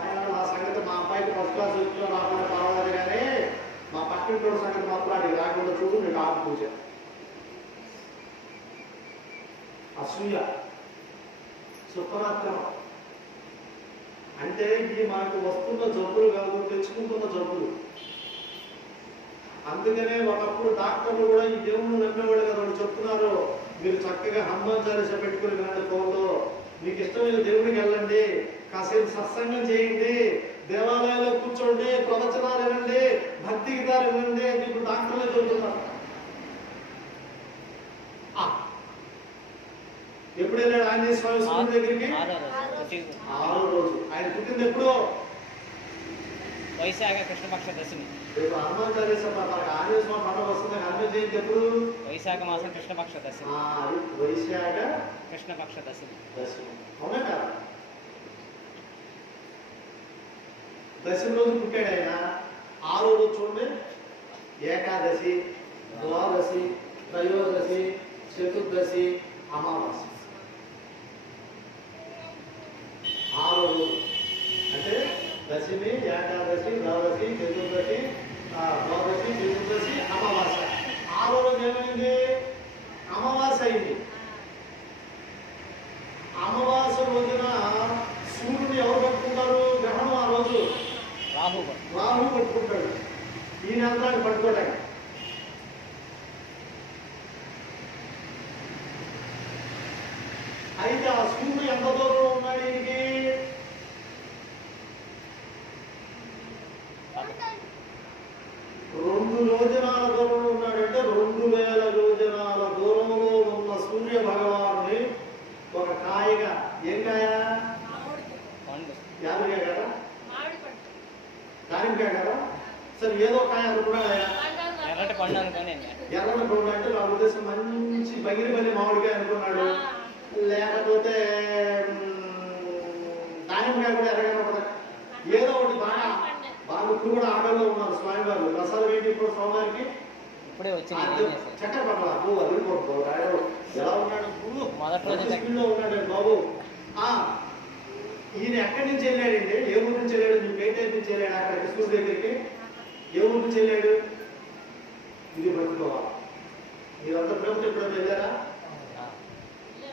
ఆయన నా సంగతి మా అబ్బాయికి ఫస్ట్ క్లాస్ వచ్చినా రాకుండా పర్వాలేదు కానీ మా పక్కింటి సంగతి మాత్రం అడిగి రాకుండా చూడు నీకు ఆపు పూజ. అసూయ సుఖమాత్రం అంటే ఇది మనకు వస్తున్న జబ్బులు కాదు, తెచ్చుకుంటున్న జబ్బులు. అందుకనే ఒకప్పుడు డాక్టర్లు కూడా ఈ దేవుణ్ణి నమ్మేవాడు కదా, వాళ్ళు చెప్తున్నారు మీరు చక్కగా హనుమాన్ చాలీసా పెట్టుకుని వినండి, ఫోన్లో మీకు ఇష్టమైన దేవుడికి వెళ్ళండి, కాసేపు సత్సంగం చేయండి, దేవాలయంలో కూర్చోండి, ప్రవచనాలు వినండి, భక్తి గీతాలు వినండి అని చెప్పి డాక్టర్లే చెబుతున్నారు. ఎప్పుడు వెళ్ళాడు ఆంజనేయ స్వామి స్కూల్ దగ్గరికి? 6వ రోజు. ఆయన పుట్టింది ఎప్పుడు? వైశాఖ కృష్ణపక్ష దశమి. రేపు హనుమాన్ చాలీసా ఆంజనేయ స్వామి పండుగ వస్తుంది. హనుమాన్ జయంతి ఎప్పుడు? వైశాఖ మాసం కృష్ణపక్ష దశమి. వైశాఖ కృష్ణపక్ష దశమి. అవునా కదా? దశమి రోజు పుట్టాడు ఆయన. 6వ రోజు చూడండి, ఏకాదశి, ద్వాదశి, త్రయోదశి, చతుర్దశి, అమావాస్య. 6వ రోజు అంటే దశమి, ఏకాదశి, ద్వాదశి, చతుర్దశి, ద్వాదశి, చతుర్దశి, అమావాస్య. 6వ రోజు ఏమైంది? అమావాస్య అయింది. అమావాస్య రోజున సూర్యుని ఎవరు పట్టుకుంటారు? గ్రహణం ఆ రోజు రాహు పట్టుకుంటాడు. ఈ నెలదాన్ని పట్టుకోవడానికి అయితే ఆ సూర్యుడు ఎంత దూరంలో ఉన్నాడు ఈయనకి? 2 యోజనాల దూరంలో ఉన్నాడు. అంటే 2000 యోజనాల దూరంలో ఉన్న సూర్య భగవానుని ఒక కాయగా, ఏం కాయ? యాభై కదా, దానికాయ కదా, సరే ఏదో కాయ అనుకున్నాడు ఆయన. ఎర్రటి పండు అనుకోని ఎర్రటి పండు అంటే నా ఉద్దేశం మంచి బగిరిపల్లి మామిడికాయ అనుకున్నాడు, లేకపోతే దానిమ్మకాయ కూడా ఎర్రగా కూడా ఏదో ఒకటి బాగా బాగా. ఇప్పుడు కూడా ఆటలో ఉన్నారు స్వామివారు. ప్రసాదం ఏంటి ఇప్పుడు స్వామివారికి? ఇప్పుడే వచ్చింది చక్కెర పక్కల పువ్వు అదిరిపోతుంది. ఎలా ఉన్నాడు? మొదట్లో ఉన్నాడు బాబు. ఈయన ఎక్కడి నుంచి వెళ్ళాడండి? ఏ ఊరు నుంచి వెళ్ళాడు? మీ పేట నుంచి వెళ్ళాడు అక్కడ కృష్ణుడి దగ్గరికి? ఏ ఊరు నుంచి వెళ్ళాడు? ఇది పట్టుకోవాలి. మీరంతా ప్రభుత్వం ఎప్పుడైనా వెళ్ళారా?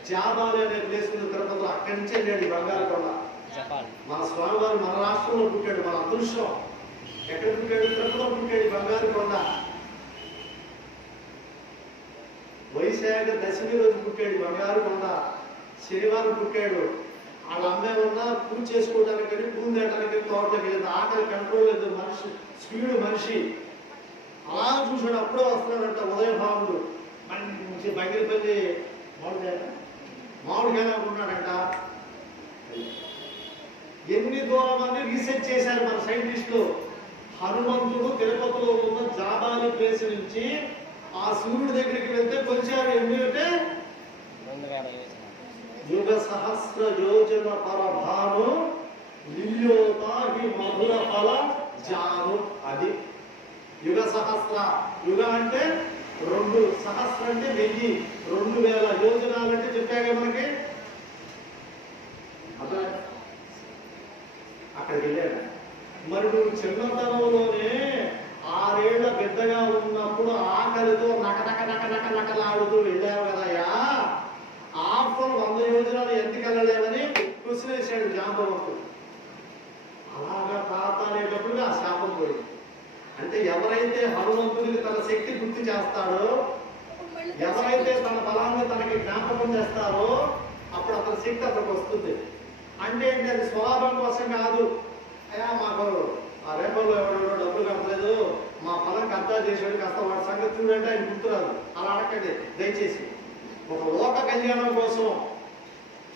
జాబాలి అనే ప్లేస్ ఉంది తిరుపతిలో, అక్కడి నుంచి వెళ్ళాడు బంగారు కొండ. మన స్వామివారు మన రాష్ట్రంలో పుట్టాడు. మన అదృష్టం. ఎక్కడ పుట్టాడు? తిరుపతిలో పుట్టాడు బంగారు కొండ. వైశాఖ దశమి రోజు పుట్టాడు బంగారు కొండ. శనివారం పుట్టాడు. వాళ్ళ అమ్మాయి ఉన్నా పూజ చేసుకోవడానికి కానీ పూలు తేయడానికి తోటలోకి వెళ్ళింది. ఆకలి కంట్రోల్ లేదు, మనిషి స్పీడ్ మనిషి. అలా చూసాడు. అప్పుడే వస్తున్నాడంట ఉదయభావుడు. మంచి బగిరిపల్లి మామిడికాయ అనుకున్నాడంట. ఎన్ని దూరం అని రీసెర్చ్ చేశారు మన సైంటిస్టులు. హనుమంతుడు తిరుపతిలో ఉన్న జాబాలి ప్లేస్ నుంచి ఆ సూర్యుడి దగ్గరికి వెళ్తే కొలిచారు. ఎందుకంటే యుగ సహస్ర యోజన పరభాను లిల్యోతాహి మధుర ఫల జాను. అది యుగ సహస్ర. యుగ అంటే 2, సహస్ర అంటే 1000, 2000 యోజనాలు అంటే చెప్పాగా మనకి. అక్కడికి వెళ్ళాడు. మరి నువ్వు చిన్నతనంలోనే 6 ఏళ్ల పెద్దగా ఉన్నప్పుడు బాణాలతో నకలాడుతూ వెళ్ళావు కదయ్యా, ఆఫ్టర్ 100 యోజనాలు ఎందుకు వెళ్ళలేవని క్వశ్చన్ వేశాడు జాంబవంతుడు. అలాగా తాత అనేటప్పుడు ఆ శాపం పోయింది. అంటే ఎవరైతే హనుమంతుడికి తన శక్తి గుర్తు చేస్తాడో, ఎవరైతే తన బలాన్ని తనకి జ్ఞాపకం చేస్తారో అప్పుడు అతని శక్తి అతనికి వస్తుంది. అంటే అది స్వలాభం కోసం కాదు, అయ్యా మాకు ఆ రేపల్లో ఎవడో డబ్బులు కట్టలేదు, మా పొలం కబ్జా చేసాడు, కాస్త వాడి సంగతి చూడంటే ఆయన గుర్తురాదు. అలా అడగండి దయచేసి. ఒక లోక కళ్యాణం కోసం,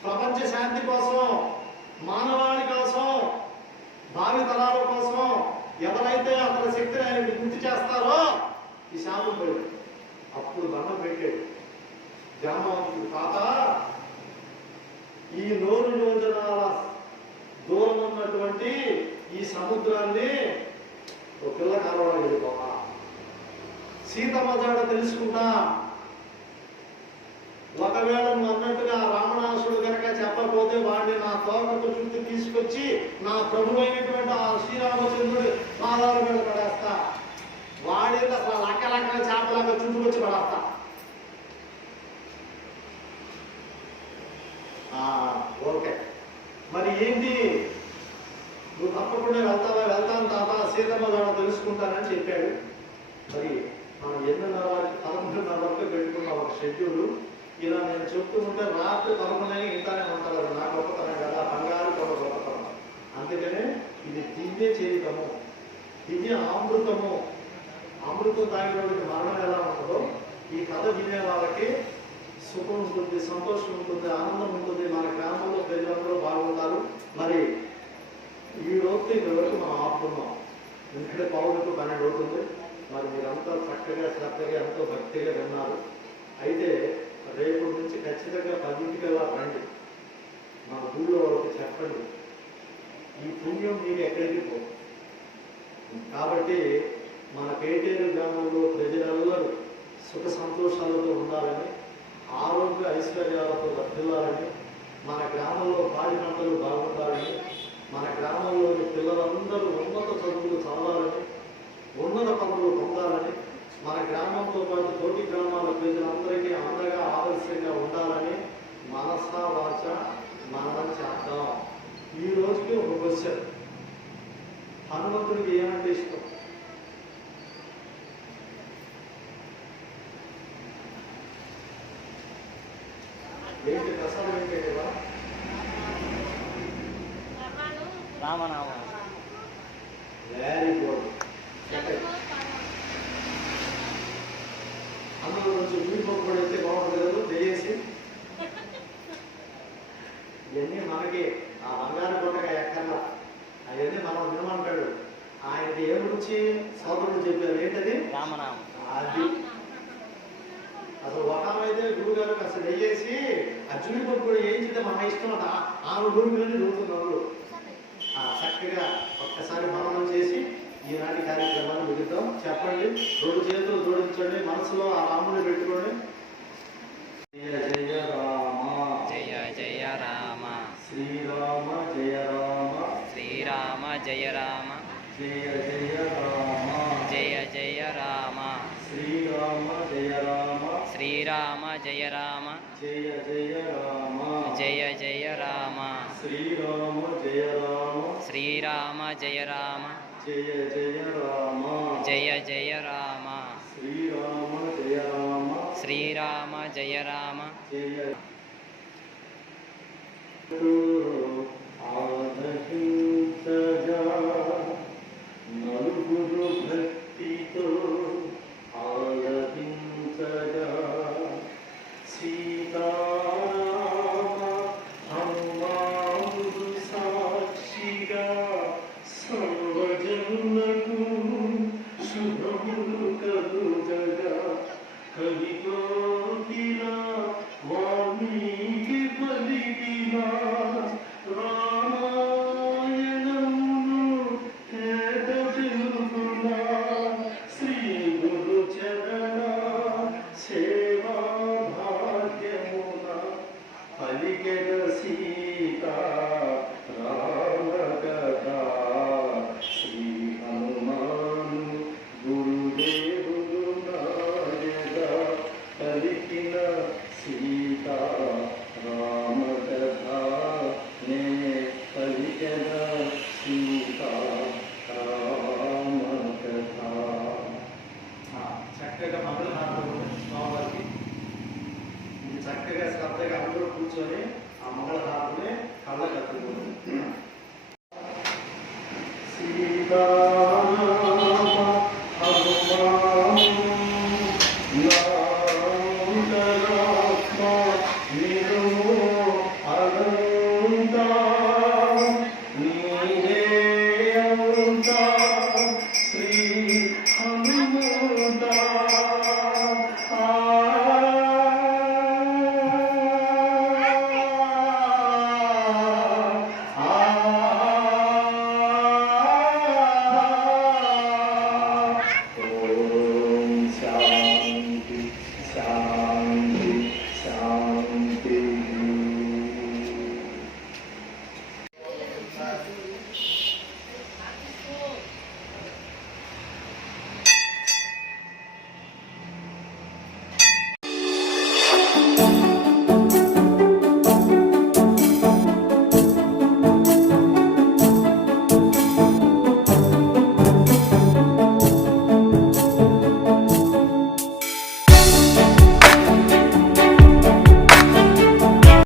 ప్రపంచ శాంతి కోసం, మానవాళి కోసం, భావి తరాల కోసం ఎవరైతే అతని శక్తిని ఆయనకి గుర్తు చేస్తారో ఈ శాపం పోయాడు. అప్పుడు దండం పెట్టాడు జాంబవంతుడు, తాత ఈ 100 యోజనాల దూరం ఉన్నటువంటి ఈ సముద్రాన్ని ఒక పిల్ల కాలవాడు వెళ్ళిపోవా, సీతమ్మ జాడ తెలుసుకుంటా. ఒకవేళ నువ్వు అన్నట్టుగా రావణాసుడు కనుక చెప్పకపోతే వాడిని నా తోకతో చుట్టూ తీసుకొచ్చి నా ప్రభు అయినటువంటి ఆ శ్రీరామచంద్రుడి పాదాల మీద పడేస్తా, వాడి అసలు లక్క చేపలాగా చుట్టుకొచ్చి పడేస్తా. ఓకే, మరి ఏంటి, నువ్వు తప్పకుండా వెళ్తావా? వెళ్తాను తాత, సీతమ్మ ద్వారా తెలుసుకుంటానని చెప్పాడు. మరి మనం 8:30 వరకు పెట్టుకున్న ఒక షెడ్యూల్. ఇలా నేను చెప్తూ ఉంటే రాత్రి 11 ఇంటానే ఉంటారు. అది నా గొప్పతనం కదా, బంగారు కొన గొప్పతనం. అందుకనే ఇది దివ్య జీవితము, దివ్య అమృతము. అమృతం తాగిన వాళ్ళకి మరణం ఎలా ఉంటుందో ఈ కథ వినే వాళ్ళకి సుఖం ఉంటుంది, సంతోషం ఉంటుంది, ఆనందం ఉంటుంది. మన గ్రామంలో ప్రజలందరూ బాగుంటారు. మరి ఈ రోజు ఇంతవరకు మనం ఆపుకున్నాం, ఎందుకంటే 11 అవుతుంది. మరి మీరంతా చక్కగా శ్రద్ధగా ఎంతో భక్తిగా విన్నారు. అయితే రేపు నుంచి ఖచ్చితంగా 10 రండి, మన ఊళ్ళో వాళ్ళకి చెప్పండి, ఈ పుణ్యం మీకు ఎక్కడికి పో. కాబట్టి మన పేటేరు గ్రామంలో ప్రజలందరూ సుఖ సంతోషాలతో ఉండాలని, ఆరోగ్య ఐశ్వర్యాలతో వర్ధిల్లాలని, మన గ్రామంలో పాడి పంటలు బాగుండాలని, మన గ్రామంలోని పిల్లలందరూ ఉన్నత చదువులు చదవాలని, ఉన్నత పనులు పొందాలని, మన గ్రామంతో పాటు తోటి గ్రామాల ప్రజలందరికీ అండగా ఆదర్శంగా ఉండాలని మనసా వాచ మనం చేద్దాం. ఈ రోజుకి ఒక క్వశ్చన్, హనుమంతుడికి ఏమంటే ఇష్టం? ఏంటి ప్రసాదం ఏంటి కదా? రామనామం. Very good. అందులో కొంచెం యూనిఫామ్ కూడా అయితే బాగుంటుంది కదా, దయచేసి. ఇవన్నీ మనకి ఆ బంగారు కొట్టగా ఎక్కర్లా, అవన్నీ మనం వినమంటాడు. ఆయనకి ఏం రుచి సోదరుడు చెప్పారు, ఏంటది? రామనామం. అది అసలు ఒకమైతే గురువు గారు అసలు దయచేసి ఆ యూనిఫామ్ కూడా వేయించితే మన ఇష్టం అంట. ఆమె గురువులని చదువుతున్నారు. చక్కగా ఒక్కసారి మననం చేసి ఈనాటి కార్యక్రమాన్ని ముగిద్దాం. చెప్పండి, 2 చేతులు జోడించండి, మనసులో ఆ రాముని పెట్టుకోండి. జయ జయ రామ జయ జయ రామ, శ్రీరామ జయ రామ, శ్రీరామ జయ రామ, జయ జయ రామ, జయ జయ రామ, శ్రీరామ జయ రామ, శ్రీరామ జయ రామ, జయ జయ రామ, జయ జయ రామ, శ్రీరామ జయ రామ, శ్రీరామ జయ రామ, జయ జయ రామ, జయ జయ రామ, శ్రీరామ జయ రామ, శ్రీరామ జయ రామ. జయ ఆదహించగా నలుగురు భక్తితో ఆలపించగా సీతారామ హనుమానుడు సాక్షిగా సర్వజనులకు శుభములు కలుగగా కవికోకిల వాల్మీకి పలికిన రామాయణమును తేట తెలుగున శ్రీ గురు చరణ సేవా భాగ్యమున పలికెద సీత రామ కథా శ్రీ హనుమాను గురుదేవుడు నాయ కూర్చొని ఆ మంగళహారతిని కళ్ళ కట్టుకుంటుంది. సీతా